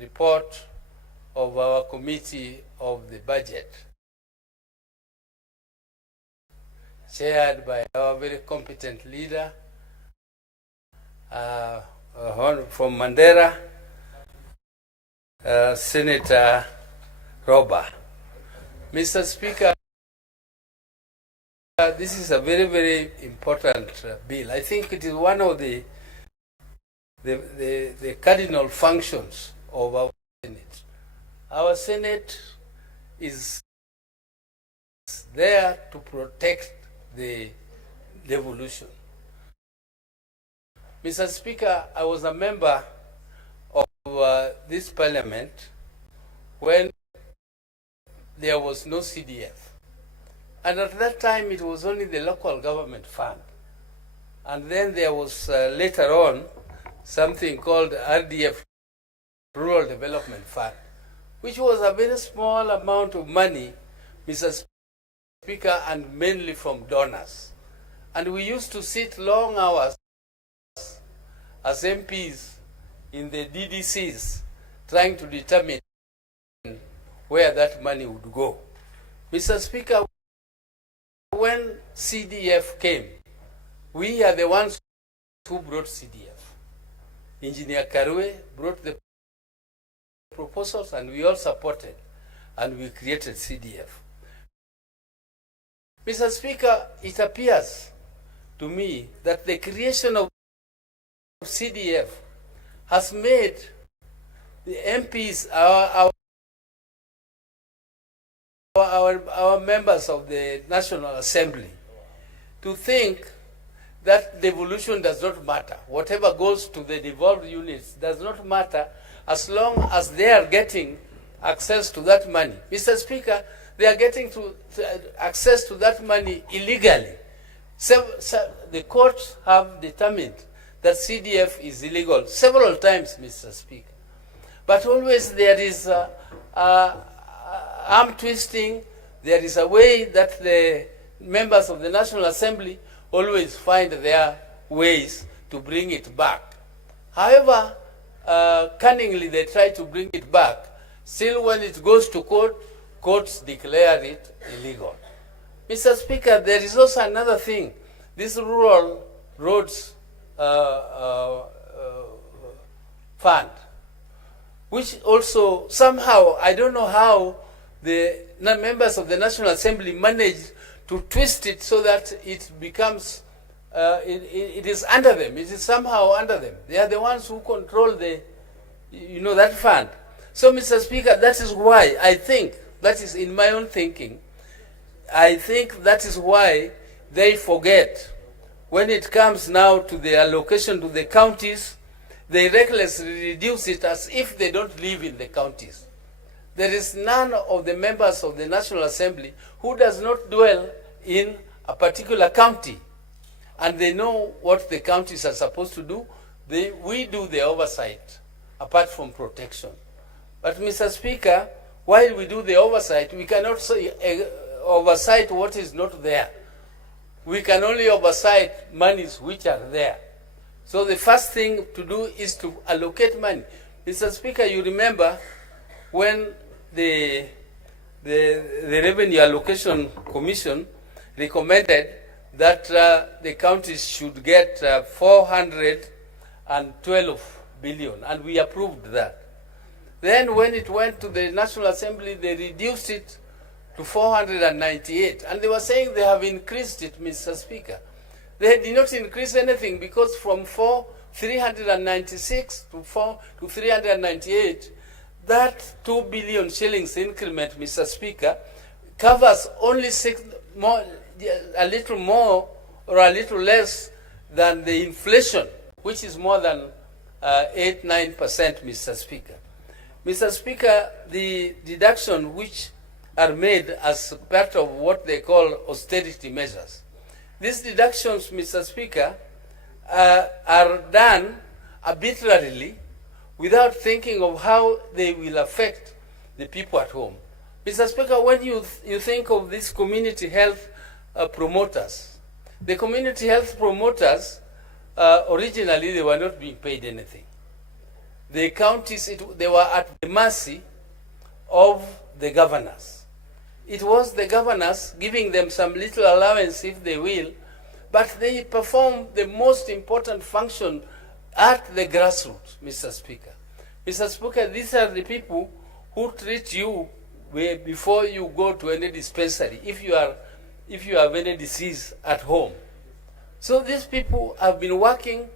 report of our committee of the budget, chaired by our very competent leader from Mandera, Senator Roba. Mr. Speaker, this is a very, very important bill. I think it is one of the cardinal functions of our Senate. Our Senate is there to protect the devolution. Mr. Speaker, I was a member of this parliament when there was no CDF. And at that time, it was only the local government fund. And then there was later on something called RDF, Rural Development Fund, which was a very small amount of money, Mr. Speaker, and mainly from donors. And we used to sit long hours as MPs in the DDCs trying to determine where that money would go. Mr. Speaker, when CDF came, we are the ones who brought CDF. Engineer Karwe brought the proposals and we all supported, and we created CDF. Mr. Speaker, it appears to me that the creation of CDF has made the MPs, our members of the National Assembly, to think that devolution does not matter. Whatever goes to the devolved units does not matter as long as they are getting access to that money. Mr. Speaker, they are getting access to that money illegally. So the courts have determined that CDF is illegal several times, Mr. Speaker. But always there is arm twisting. There is a way that the members of the National Assembly always find their ways to bring it back. However, cunningly they try to bring it back. Still, when it goes to court, courts declare it illegal. Mr. Speaker, there is also another thing. This rural roads fund, which also somehow, I don't know how the members of the National Assembly managed to twist it so that it becomes, it is under them. It is somehow under them. They are the ones who control the, that fund. So, Mr. Speaker, that is why I think, that is in my own thinking, I think that is why they forget when it comes now to the allocation to the counties, they recklessly reduce it as if they don't live in the counties. There is none of the members of the National Assembly who does not dwell in a particular county. And they know what the counties are supposed to do. We do the oversight, apart from protection. But, Mr. Speaker, while we do the oversight, we cannot oversight what is not there. We can only oversight monies which are there. So the first thing to do is to allocate money. Mr. Speaker, you remember when the Revenue Allocation Commission recommended that the counties should get 412 billion, and we approved that. Then when it went to the National Assembly, they reduced it to 498, and they were saying they have increased it, Mr. Speaker. They did not increase anything, because from 396 to 398, that 2 billion shillings increment, Mr. Speaker, covers only a little more or a little less than the inflation, which is more than 8-9%, Mr. Speaker. Mr. Speaker, the deduction which are made as part of what they call austerity measures, these deductions, Mr. Speaker, are done arbitrarily without thinking of how they will affect the people at home. Mr. Speaker, when you think of these community health promoters, the community health promoters, originally they were not being paid anything. The counties, they were at the mercy of the governors. It was the governors giving them some little allowance if they will, but they perform the most important function at the grassroots, Mr. Speaker. Mr. Speaker, these are the people who treat you before you go to any dispensary, if you have any disease at home. So these people have been working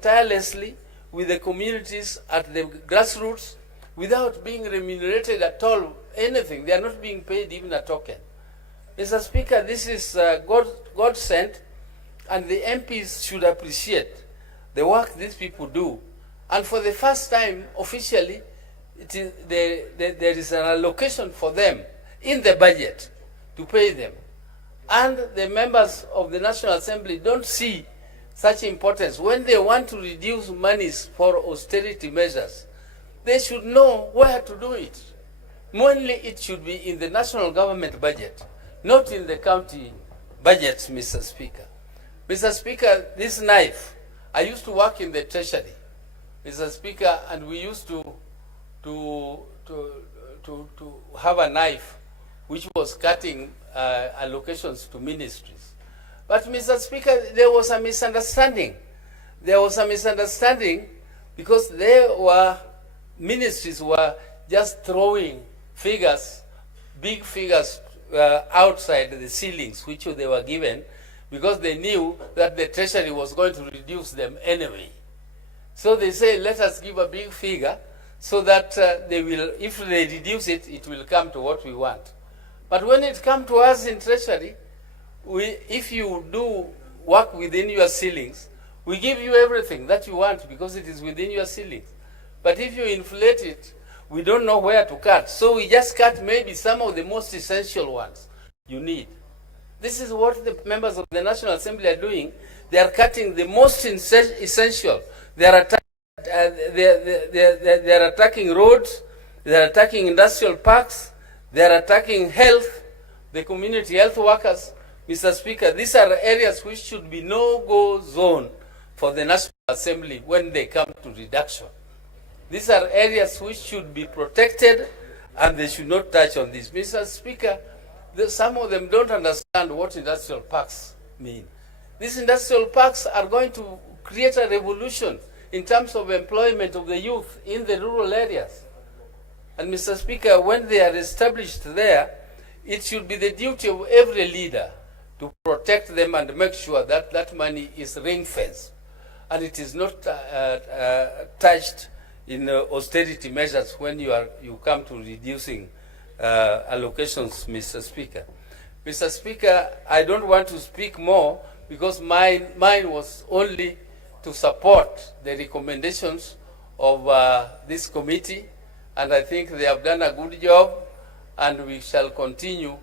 tirelessly with the communities at the grassroots without being remunerated at all, anything. They are not being paid even a token. Mr. Speaker, this is God sent, and the MPs should appreciate the work these people do. And for the first time, officially, there is an allocation for them in the budget to pay them. And the members of the National Assembly don't see such importance. When they want to reduce monies for austerity measures, they should know where to do it. Mainly it should be in the national government budget, not in the county budgets, Mr. Speaker. Mr. Speaker, this knife, I used to work in the Treasury, Mr. Speaker, and we used to have a knife which was cutting allocations to ministries. But, Mr. Speaker, there was a misunderstanding. There was a misunderstanding because they were ministries were just throwing figures, big figures outside the ceilings which they were given, because they knew that the treasury was going to reduce them anyway. So they say, let us give a big figure so that they will, if they reduce it, it will come to what we want. But when it comes to us in treasury, if you do work within your ceilings, we give you everything that you want because it is within your ceilings. But if you inflate it, we don't know where to cut. So we just cut maybe some of the most essential ones you need. This is what the members of the National Assembly are doing. They are cutting the most essential. They are attacking roads. They are attacking industrial parks. They are attacking health, the community health workers. Mr. Speaker, these are areas which should be no-go zone for the National Assembly when they come to reduction. These are areas which should be protected, and they should not touch on this. Mr. Speaker, some of them don't understand what industrial parks mean. These industrial parks are going to create a revolution in terms of employment of the youth in the rural areas. And Mr. Speaker, when they are established there, it should be the duty of every leader to protect them and make sure that that money is ring-fenced and it is not touched in austerity measures when you come to reducing allocations, Mr. Speaker. Mr. Speaker, I don't want to speak more because mine was only to support the recommendations of this committee, and I think they have done a good job, and we shall continue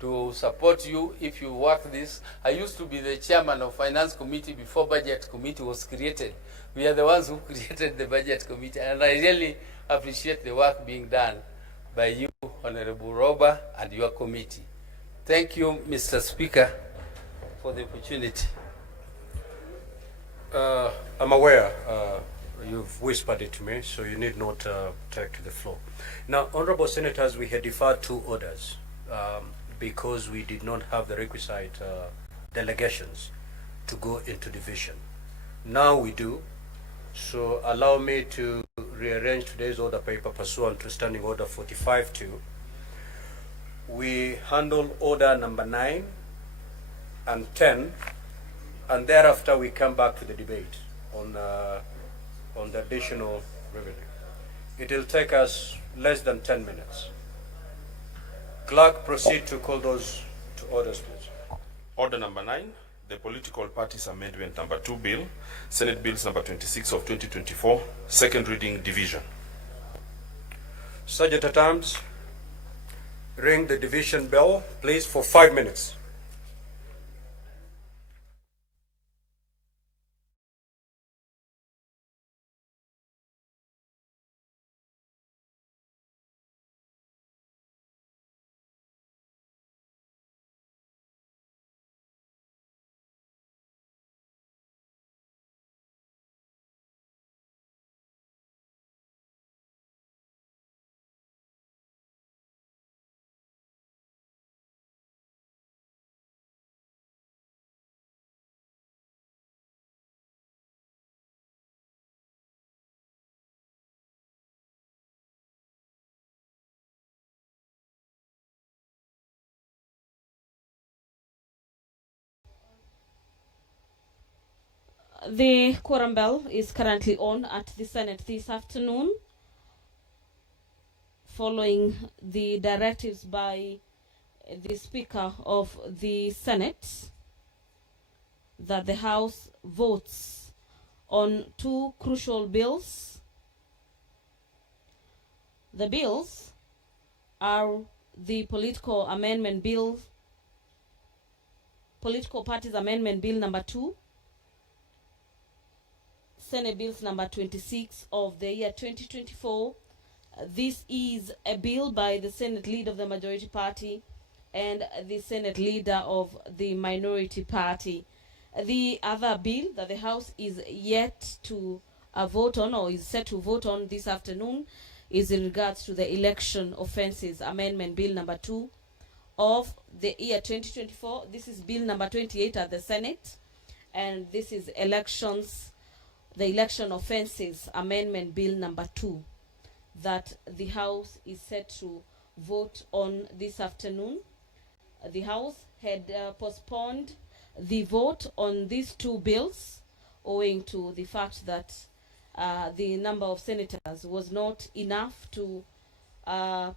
to support you if you work this. I used to be the chairman of Finance Committee before Budget Committee was created. We are the ones who created the Budget Committee, and I really appreciate the work being done by you, Honorable Roba, and your committee. Thank you, Mr. Speaker, for the opportunity. I'm aware you've whispered it to me, so you need not take to the floor. Now, Honorable Senators, we had deferred 2 orders because we did not have the requisite delegations to go into division. Now we do, so allow me to rearrange today's order paper pursuant to Standing Order 45-2. We handle order number 9 and 10, and thereafter we come back to the debate on the additional revenue. It will take us less than 10 minutes. Clerk, proceed to call those to orders, please. Order number 9, the Political Parties Amendment number 2 Bill, Senate Bills number 26 of 2024, second reading division. Sergeant at Arms, ring the division bell, please, for 5 minutes. The quorum bell is currently on at the Senate this afternoon, following the directives by the Speaker of the Senate that the House votes on 2 crucial bills. The bills are the Political Parties Amendment Bill number 2, Senate Bills number 26 of the year 2024. This is a bill by the Senate leader of the majority party and the Senate leader of the minority party. The other bill that the House is yet to vote on, or is set to vote on this afternoon, is in regards to the Election Offences Amendment Bill number 2 of the year 2024. This is Bill number 28 at the Senate, and this is the Election Offences Amendment Bill number 2. that the House is set to vote on this afternoon. The House had postponed the vote on these two bills owing to the fact that the number of senators was not enough to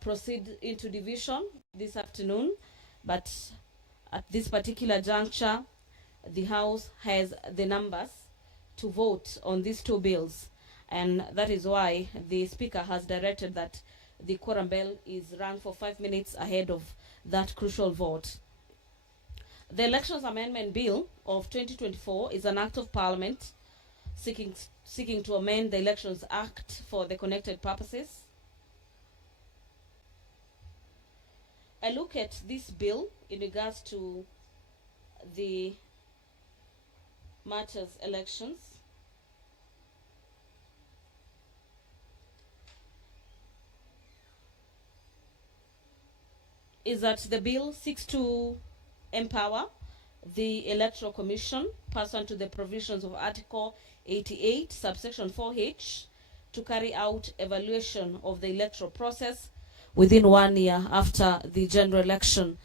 proceed into division this afternoon. But at this particular juncture, the House has the numbers to vote on these two bills, and that is why the Speaker has directed that the quorum bell is rung for 5 minutes ahead of that crucial vote. The Elections Amendment Bill of 2024 is an act of Parliament seeking to amend the Elections Act for the connected purposes. I look at this bill in regards to the March's elections. Is that the bill seeks to empower the Electoral Commission, pursuant to the provisions of Article 88, subsection 4H, to carry out evaluation of the electoral process within 1 year after the general election.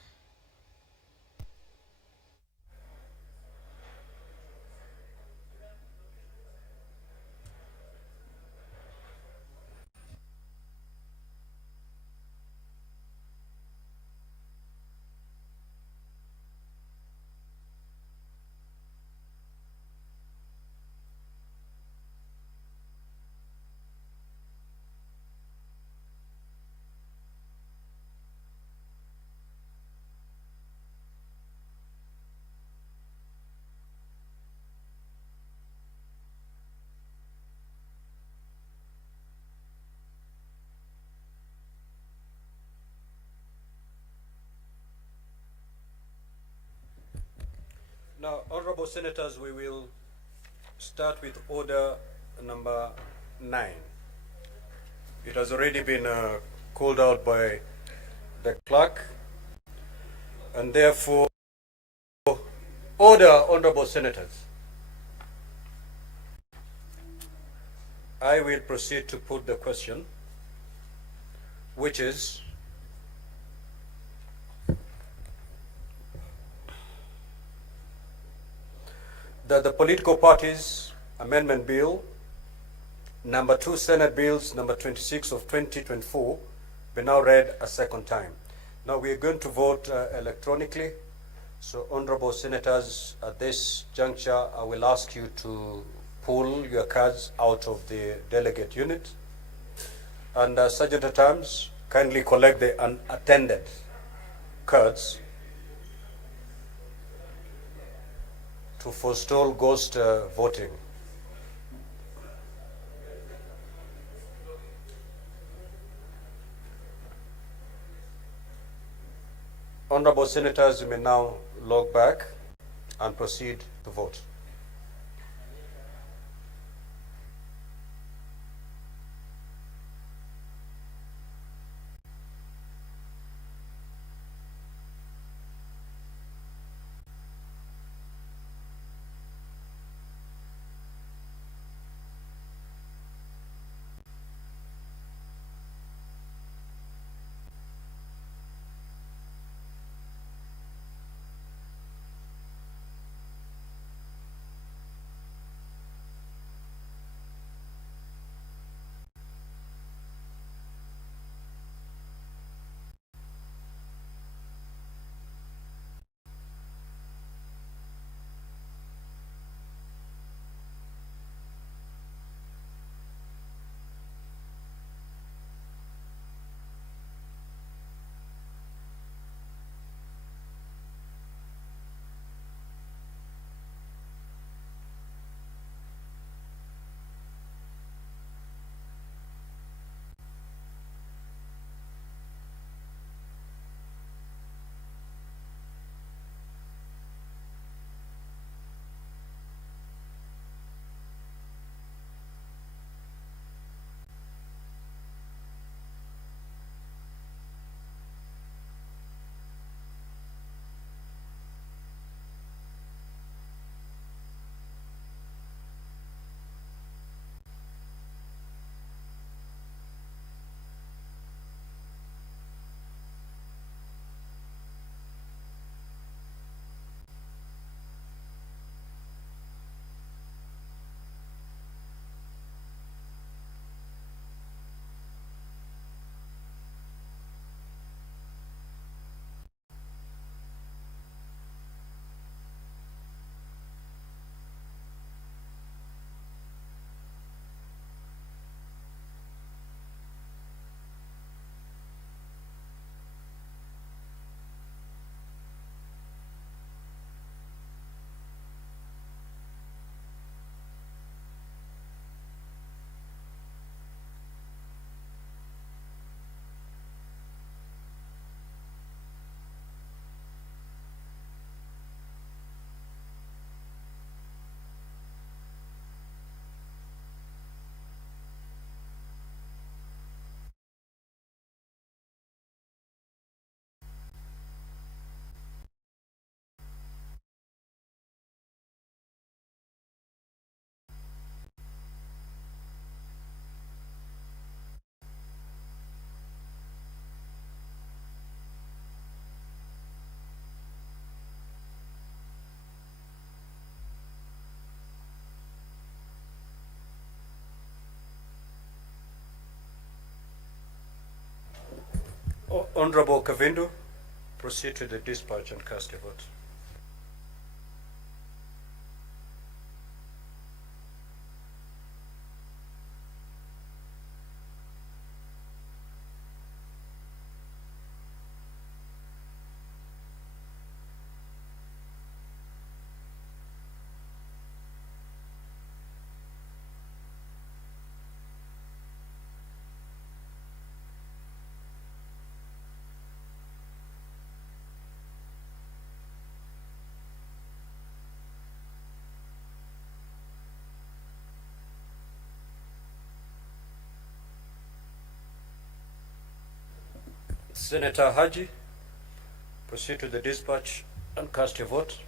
Now, honorable senators, we will start with order number 9. It has already been called out by the clerk, and therefore, order, honorable senators. I will proceed to put the question, which is, that the Political Parties Amendment Bill, number 2 Senate Bills, number 26 of 2024, be now read a second time. Now we are going to vote electronically. So honorable senators, at this juncture, I will ask you to pull your cards out of the delegate unit. And Sergeant at Arms, kindly collect the unattended cards to forestall ghost voting. Honorable senators, you may now log back and proceed to vote. Honorable Kavindu, proceed to the dispatch and cast your vote. Senator Haji, proceed to the dispatch and cast your vote.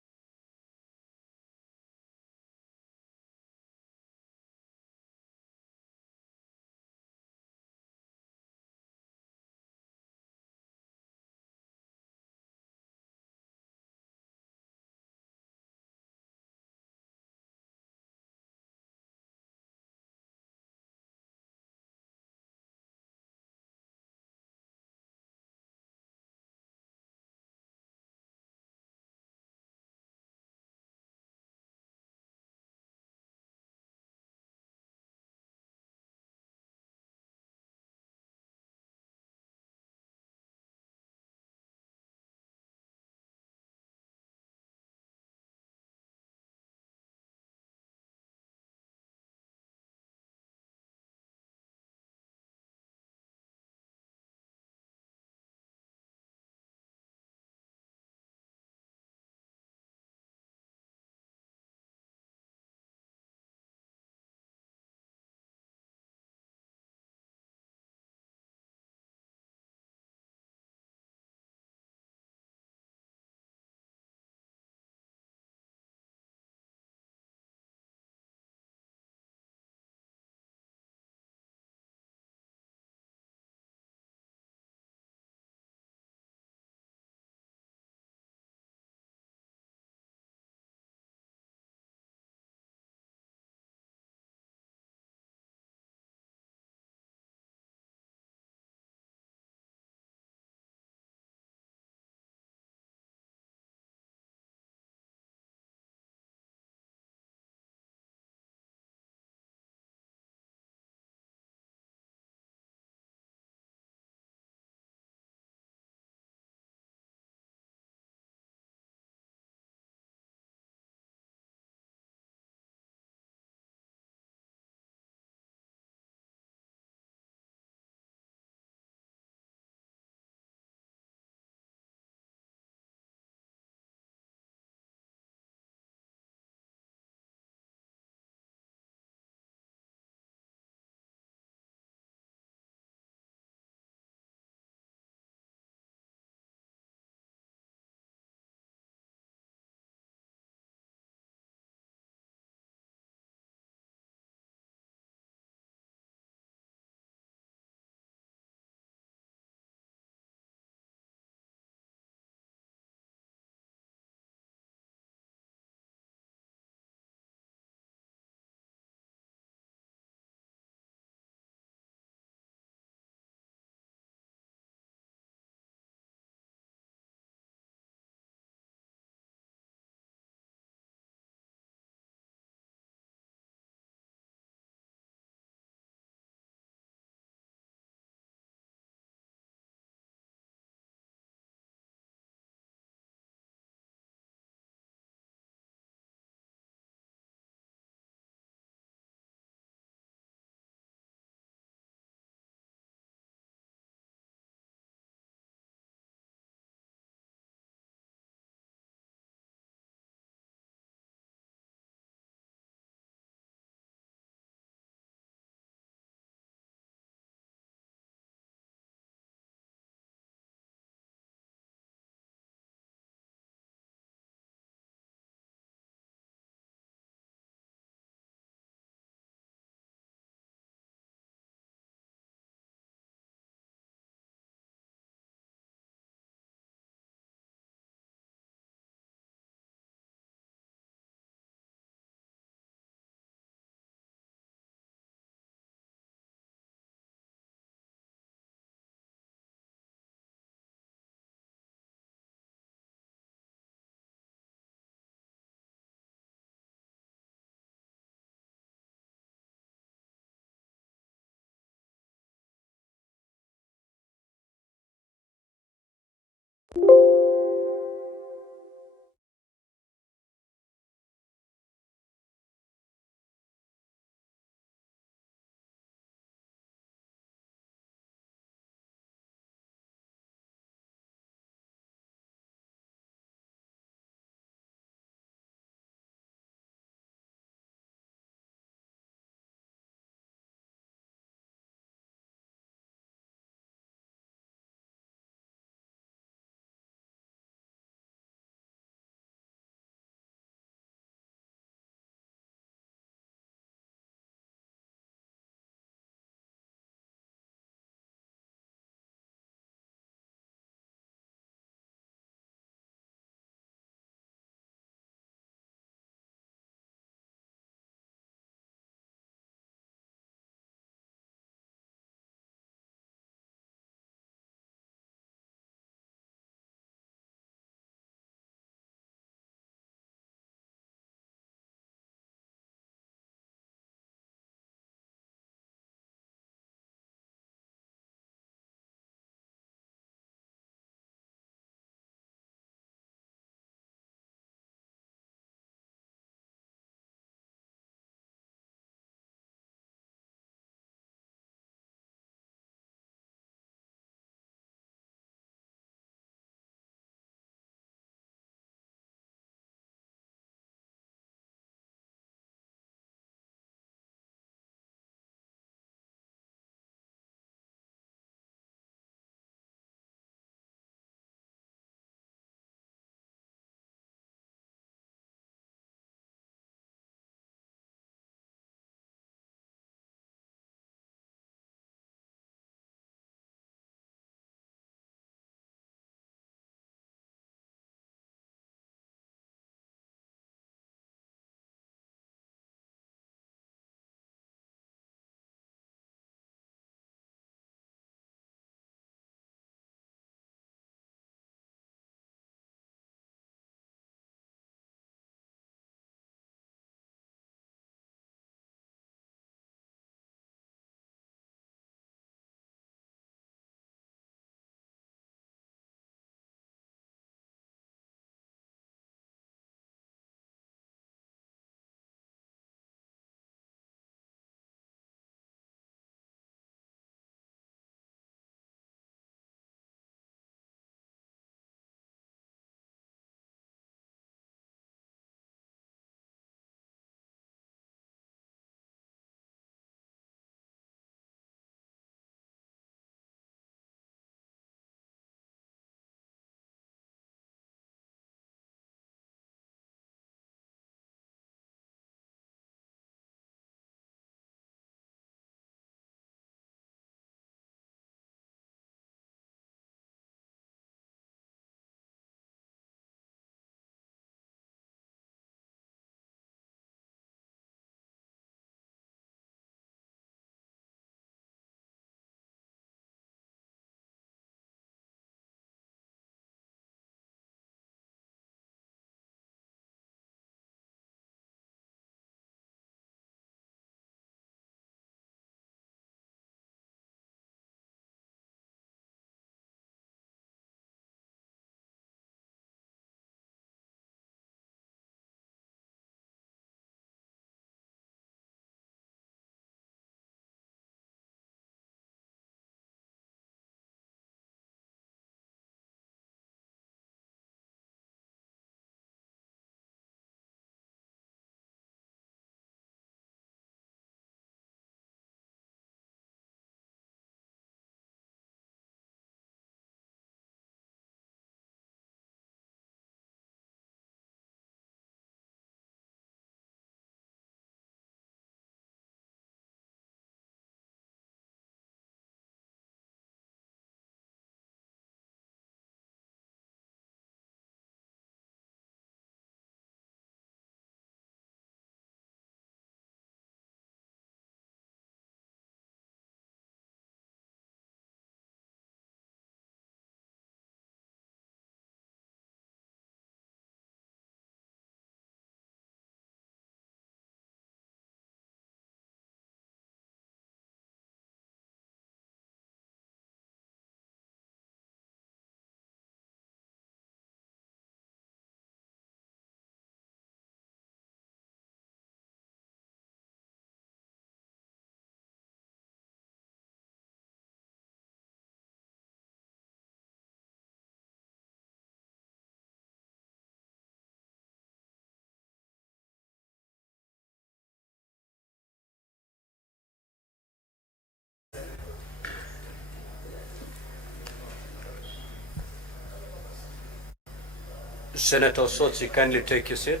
Senator Sotsi, kindly take your seat.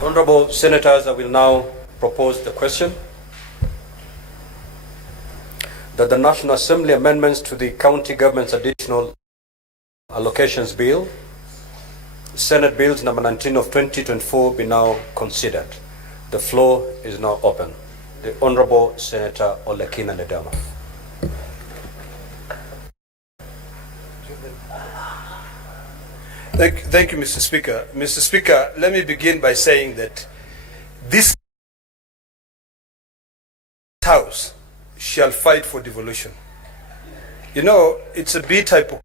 Honorable Senators, I will now propose the question that the National Assembly amendments to the County Government's Additional Allocations Bill, Senate Bills number 19 of 2024 be now considered. The floor is now open. The Honorable Senator Olekina Nedama. Thank you, Mr. Speaker. Mr. Speaker, let me begin by saying that this House shall fight for devolution. You know, it's a bit hypocritical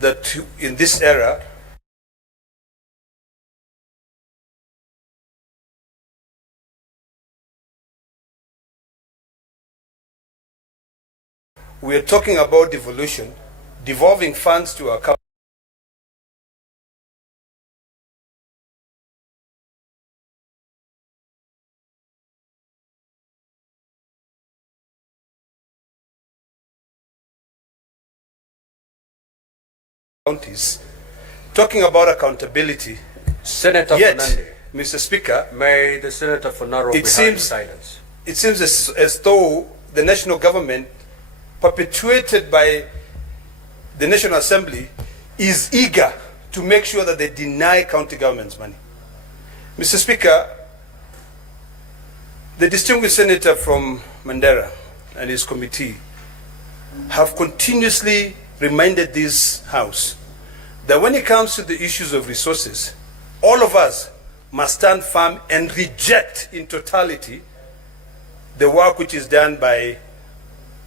that in this era, we are talking about devolution, devolving funds to our counties, talking about accountability. Senator Yet, Fernandez, Mr. Speaker, may the Senator for Narok be held in silence. It seems as though the national government, perpetuated by the National Assembly, is eager to make sure that they deny county governments money. Mr. Speaker, the distinguished senator from Mandera and his committee have continuously reminded this House that when it comes to the issues of resources, all of us must stand firm and reject in totality the work which is done by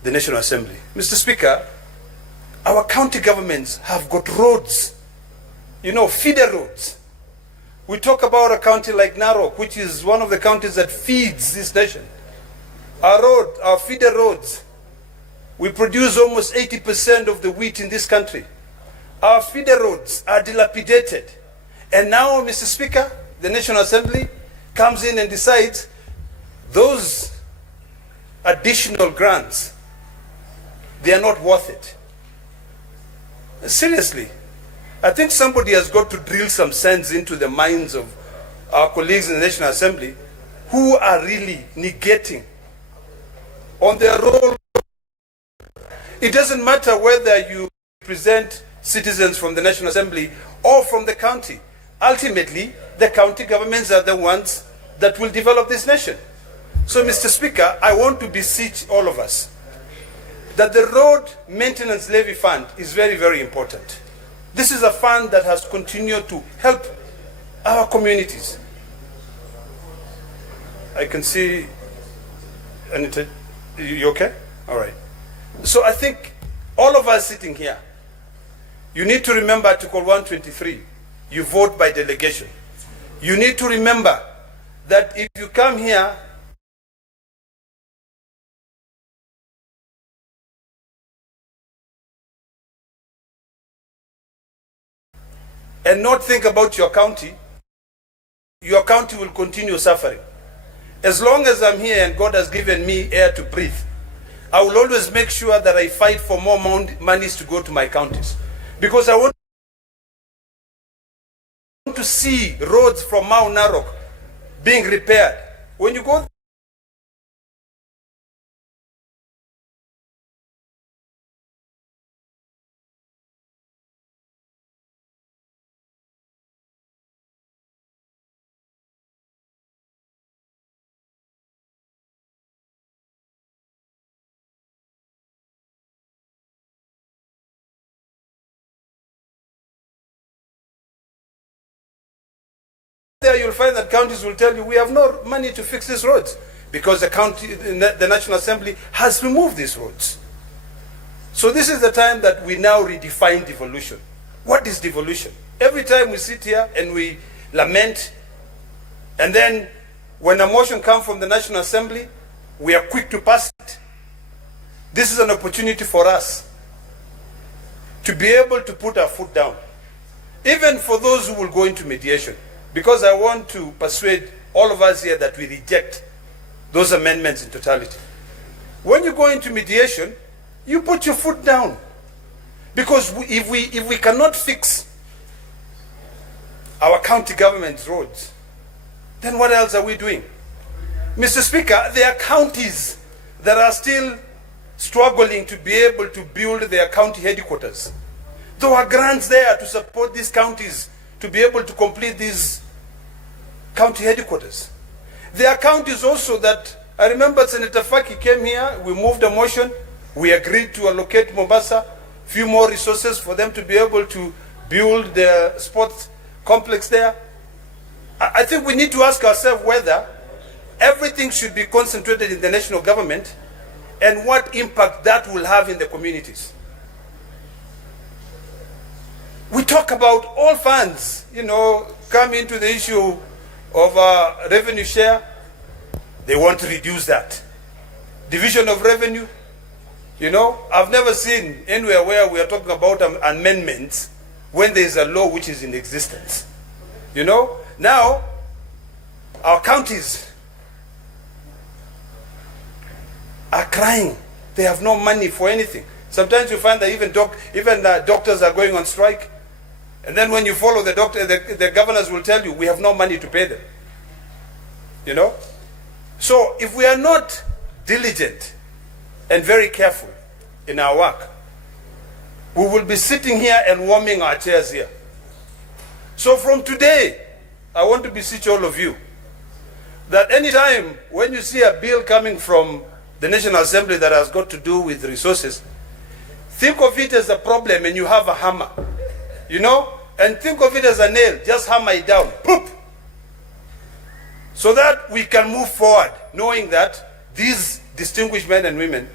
the National Assembly. Mr. Speaker, our county governments have got roads, you know, feeder roads. We talk about a county like Narok, which is one of the counties that feeds this nation. Our feeder roads, we produce almost 80% of the wheat in this country. Our feeder roads are dilapidated. And now, Mr. Speaker, the National Assembly comes in and decides those additional grants, they are not worth it. Seriously, I think somebody has got to drill some sense into the minds of our colleagues in the National Assembly who are really negating on their role. It doesn't matter whether you represent citizens from the National Assembly or from the county. Ultimately, the county governments are the ones that will develop this nation. So, Mr. Speaker, I want to beseech all of us that the Road Maintenance Levy Fund is very, very important. This is a fund that has continued to help our communities. I can see, Anita, you okay? All right. So I think all of us sitting here, you need to remember Article 123. You vote by delegation. You need to remember that if you come here and not think about your county will continue suffering. As long as I'm here and God has given me air to breathe, I will always make sure that I fight for more monies to go to my counties. Because I want to see roads from Mount Narok being repaired. When you go there, you'll find that counties will tell you, we have no money to fix these roads because the National Assembly has removed these roads. So this is the time that we now redefine devolution. What is devolution? Every time we sit here and we lament, and then when a motion comes from the National Assembly, we are quick to pass it. This is an opportunity for us to be able to put our foot down, even for those who will go into mediation. Because I want to persuade all of us here that we reject those amendments in totality. when you go into mediation, you put your foot down. Because if we cannot fix our county government's roads, then what else are we doing? Mr. Speaker, there are counties that are still struggling to be able to build their county headquarters. There are grants there to support these counties to be able to complete these county headquarters. There are counties also that, I remember Senator Faki came here, we moved a motion, we agreed to allocate Mombasa few more resources for them to be able to build the sports complex there. I think we need to ask ourselves whether everything should be concentrated in the national government and what impact that will have in the communities. We talk about all funds, come into the issue of revenue share. They want to reduce that. Division of revenue. I've never seen anywhere where we are talking about amendments when there is a law which is in existence. Now, our counties are crying. They have no money for anything. Sometimes you find that even doctors are going on strike. And then when you follow the doctor, the governors will tell you, we have no money to pay them. So if we are not diligent and very careful in our work, we will be sitting here and warming our chairs here. So from today, I want to beseech all of you that anytime when you see a bill coming from the National Assembly that has got to do with resources, think of it as a problem and you have a hammer, and think of it as a nail, just hammer it down, poop, so that we can move forward, knowing that these distinguished men and women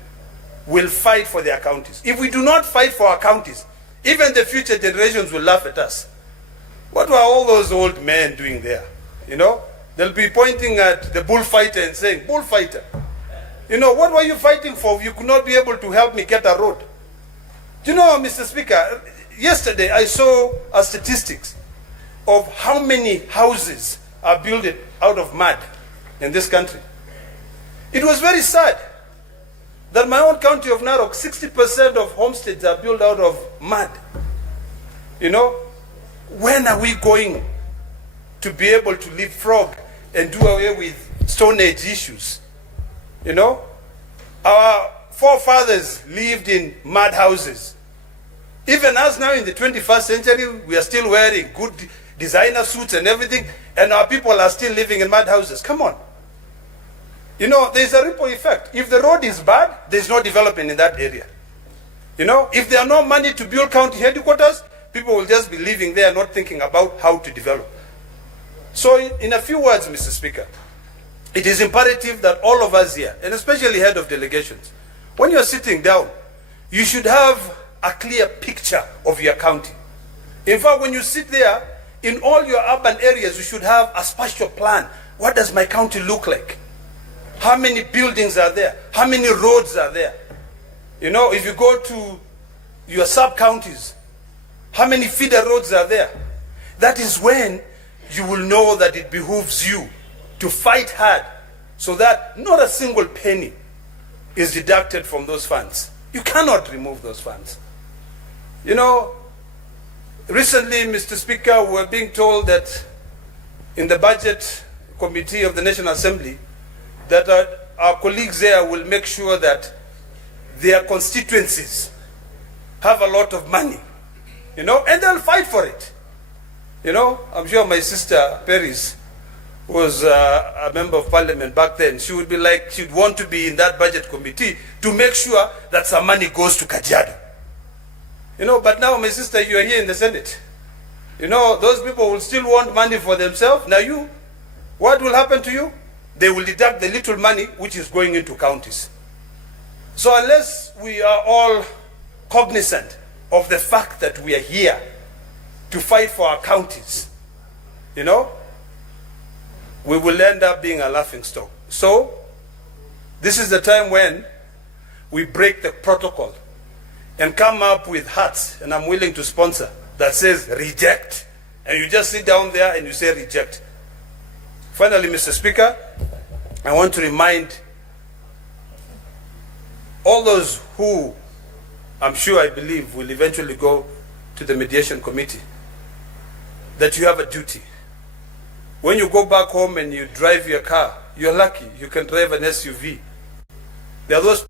will fight for their counties. If we do not fight for our counties, even the future generations will laugh at us. What were all those old men doing there? They'll be pointing at the bullfighter and saying, bullfighter, what were you fighting for if you could not be able to help me get a road? Mr. Speaker, yesterday I saw a statistics of how many houses are built out of mud in this country. It was very sad that my own county of Narok, 60% of homesteads are built out of mud. When are we going to be able to leapfrog and do away with Stone Age issues? Our forefathers lived in mud houses. Even us now in the 21st century, we are still wearing good designer suits and everything, and our people are still living in mud houses. Come on. There's a ripple effect. If the road is bad, there's no development in that area. If there are no money to build county headquarters, people will just be living there not thinking about how to develop. So in a few words, Mr. Speaker, it is imperative that all of us here, and especially head of delegations, when you're sitting down, you should have a clear picture of your county. In fact, when you sit there, in all your urban areas, you should have a spatial plan. What does my county look like? How many buildings are there? How many roads are there? If you go to your sub-counties, how many feeder roads are there? That is when you will know that it behooves you to fight hard so that not a single penny is deducted from those funds. You cannot remove those funds. Recently, Mr. Speaker, we were being told that in the budget committee of the National Assembly that our colleagues there will make sure that their constituencies have a lot of money, and they'll fight for it. I'm sure my sister Paris was a member of parliament back then. She would be like, she'd want to be in that budget committee to make sure that some money goes to Kajiado. But now, my sister, you are here in the Senate. Those people will still want money for themselves. Now what will happen to you? They will deduct the little money which is going into counties. So unless we are all cognizant of the fact that we are here to fight for our counties, we will end up being a laughingstock. So this is the time when we break the protocol and come up with hats, and I'm willing to sponsor, that says reject. And you just sit down there and you say reject. Finally, Mr. Speaker, I want to remind all those who, I'm sure, I believe, will eventually go to the mediation committee, that you have a duty. When you go back home and you drive your car, you're lucky. You can drive an SUV. There are those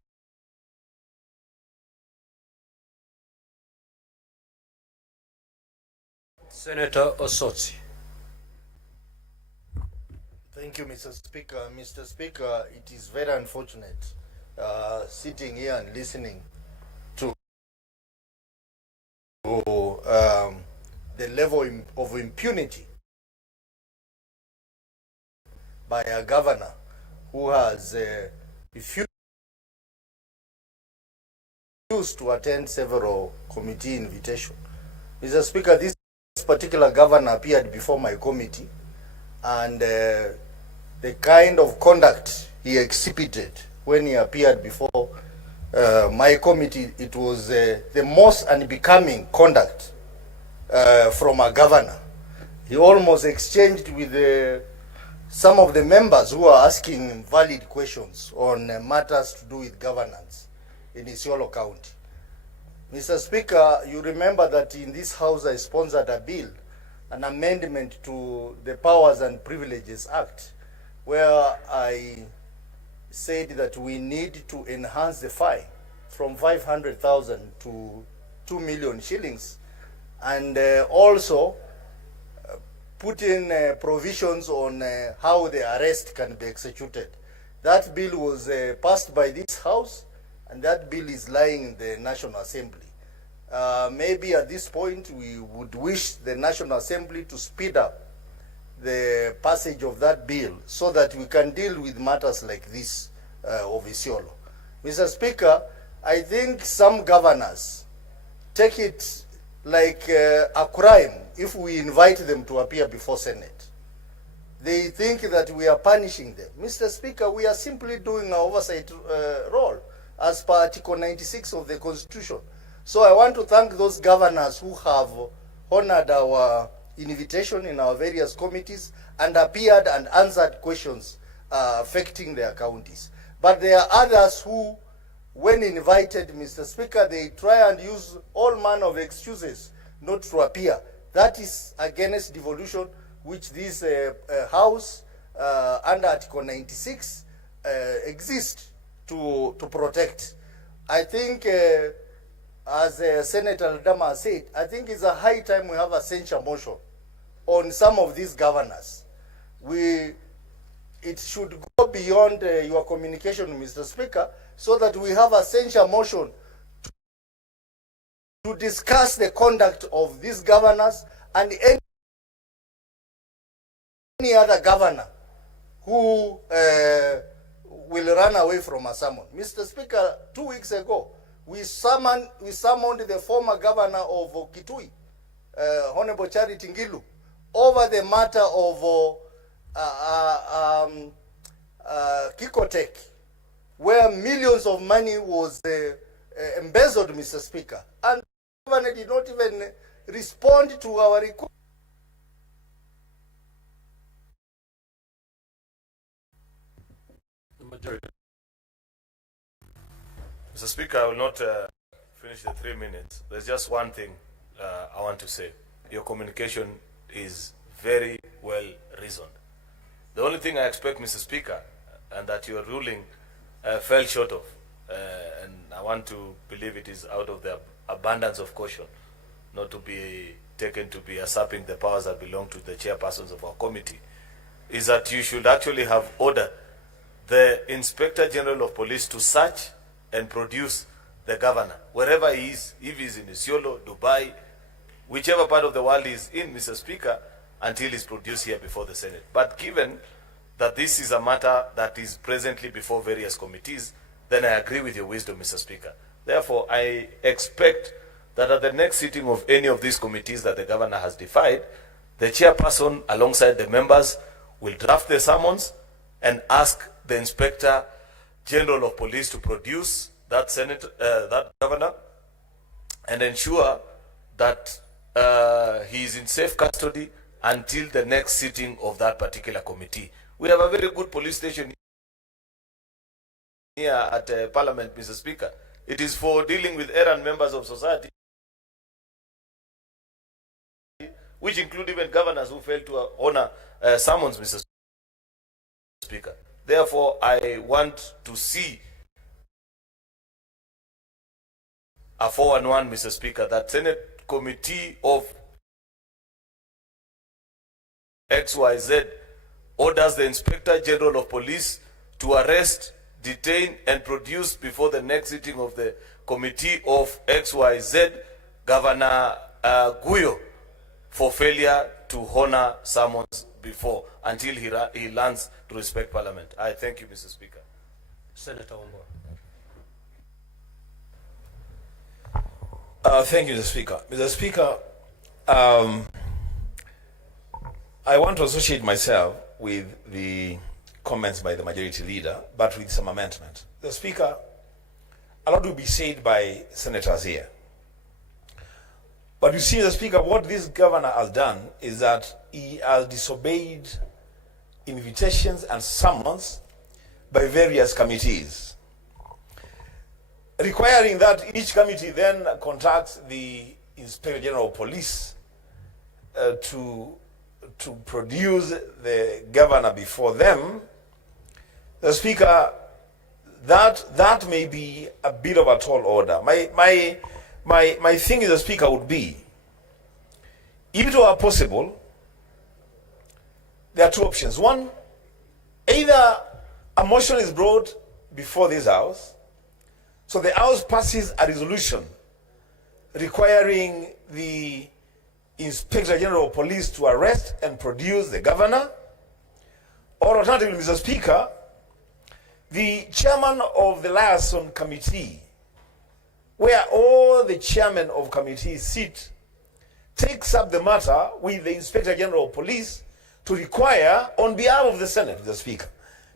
Senator Osotsi. Thank you, Mr. Speaker. Mr. Speaker, it is very unfortunate sitting here and listening to the level of impunity by a governor who has refused to attend several committee invitations. Mr. Speaker, this particular governor appeared before my committee, and the kind of conduct he exhibited when he appeared before my committee, it was the most unbecoming conduct from a governor. He almost exchanged with some of the members who are asking valid questions on matters to do with governance in Isiolo County. Mr. Speaker, you remember that in this House I sponsored a bill, an amendment to the Powers and Privileges Act, where I said that we need to enhance the fine from 500,000 to 2 million shillings, and also put in provisions on how the arrest can be executed. That bill was passed by this House, and that bill is lying in the National Assembly. Maybe at this point we would wish the National Assembly to speed up the passage of that bill so that we can deal with matters like this of Isiolo. Mr. Speaker, I think some governors take it like a crime if we invite them to appear before Senate. They think that we are punishing them. Mr. Speaker, we are simply doing an oversight role as per Article 96 of the Constitution. So I want to thank those governors who have honored our invitation in our various committees and appeared and answered questions affecting their counties. But there are others who, when invited, Mr. Speaker, they try and use all manner of excuses not to appear. That is against devolution, which this House, under Article 96, exists to protect. I think, as Senator Ldama said, I think it's a high time we have a censure motion on some of these governors. It should go beyond your communication, Mr. Speaker, so that we have a censure motion to discuss the conduct of these governors and any other governor who will run away from a summon. Mr. Speaker, 2 weeks ago, we summoned the former governor of Kitui, Honorable Charity Ngilu, over the matter of Kikotech, where millions of money was embezzled, Mr. Speaker. And the governor did not even respond to our request. Mr. Speaker, I will not finish the 3 minutes. There's just one thing I want to say. Your communication is very well reasoned. The only thing I expect, Mr. Speaker, and that your ruling fell short of, and I want to believe it is out of the abundance of caution, not to be taken to be usurping the powers that belong to the chairpersons of our committee, is that you should actually have ordered the Inspector General of Police to search and produce the governor, wherever he is, if he's in Isiolo, Dubai, whichever part of the world he is in, Mr. Speaker, until he's produced here before the Senate. But given that this is a matter that is presently before various committees, then I agree with your wisdom, Mr. Speaker. Therefore, I expect that at the next sitting of any of these committees that the governor has defied, the chairperson alongside the members will draft the summons and ask the Inspector General of Police to produce that that governor and ensure that he is in safe custody until the next sitting of that particular committee. We have a very good police station here at Parliament, Mr. Speaker. It is for dealing with errant members of society, which include even governors who fail to honor summons, Mr. Speaker. Therefore, I want to see a 411, Mr. Speaker, that Senate Committee of XYZ orders the Inspector General of Police to arrest, detain, and produce before the next sitting of the Committee of XYZ Governor Guyo for failure to honor summons before, until he learns to respect Parliament. I thank you, Mr. Speaker. Senator Wambua. Thank you, Mr. Speaker. Mr. Speaker, I want to associate myself with the comments by the majority leader, but with some amendment. The Speaker, a lot will be said by senators here. But you see, the Speaker, what this governor has done is that he has disobeyed invitations and summons by various committees, requiring that each committee then contacts the Inspector General of Police to produce the governor before them. The Speaker, that may be a bit of a tall order. My thing is, the Speaker, would be, if it were possible, there are two options. One, either a motion is brought before this House, so the House passes a resolution requiring the Inspector General of Police to arrest and produce the governor, or alternatively, Mr. Speaker, the chairman of the liaison committee, where all the chairmen of committees sit, takes up the matter with the Inspector General of Police to require on behalf of the Senate, Mr. Speaker.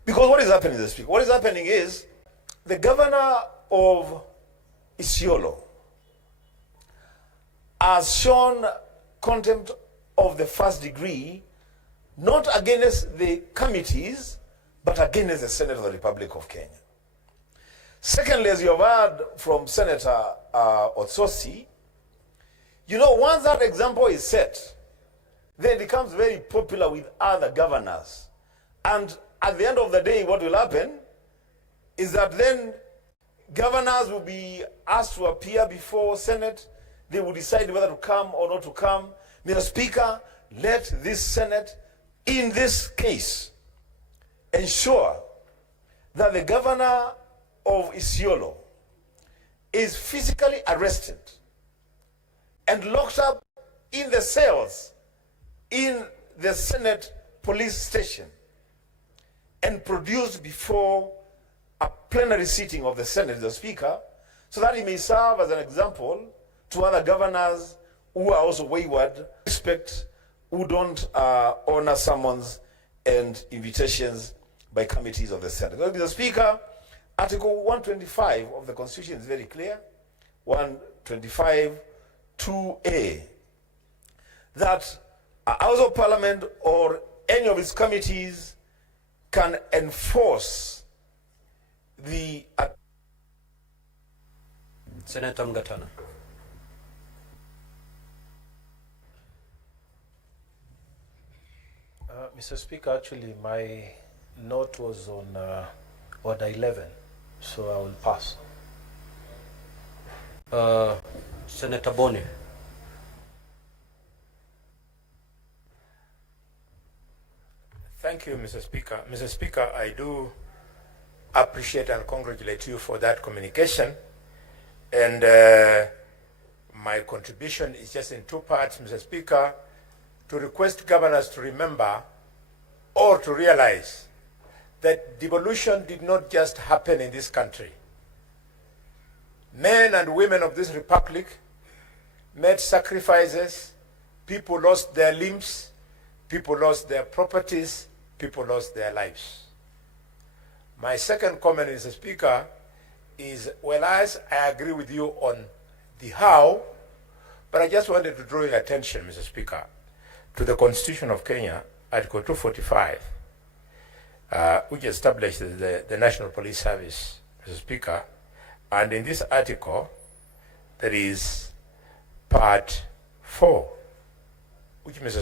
Because what is happening, Mr. Speaker? What is happening is the governor of Isiolo has shown contempt of the first degree, not against the committees, but against the Senate of the Republic of Kenya. Secondly, as you have heard from Senator Otsosi, you know, once that example is set, then it becomes very popular with other governors. And at the end of the day, what will happen is that then governors will be asked to appear before Senate. They will decide whether to come or not to come. Mr. Speaker, let this Senate, in this case, ensure that the governor of Isiolo is physically arrested and locked up in the cells in the Senate police station and produced before a plenary sitting of the Senate, the Speaker, so that he may serve as an example to other governors who are also wayward, respect, who don't honor summons and invitations by committees of the Senate. Mr. Speaker, Article 125 of the Constitution is very clear, 125 2A, that a House of Parliament or any of its committees can enforce the... Senator Mgatana. Mr. Speaker, actually my note was on Order 11, so I will pass. Senator Boni. Thank you, Mr. Speaker. Mr. Speaker, I do appreciate and congratulate you for that communication. And my contribution is just in two parts, Mr. Speaker, to request governors to remember or to realize that devolution did not just happen in this country. Men and women of this republic made sacrifices, people lost their limbs, people lost their properties, people lost their lives. My second comment, Mr. Speaker, is, well, as I agree with you on the how, but I just wanted to draw your attention, Mr. Speaker, to the Constitution of Kenya, Article 245, which establishes the National Police Service, Mr. Speaker. And in this article, there is part 4, which Mr.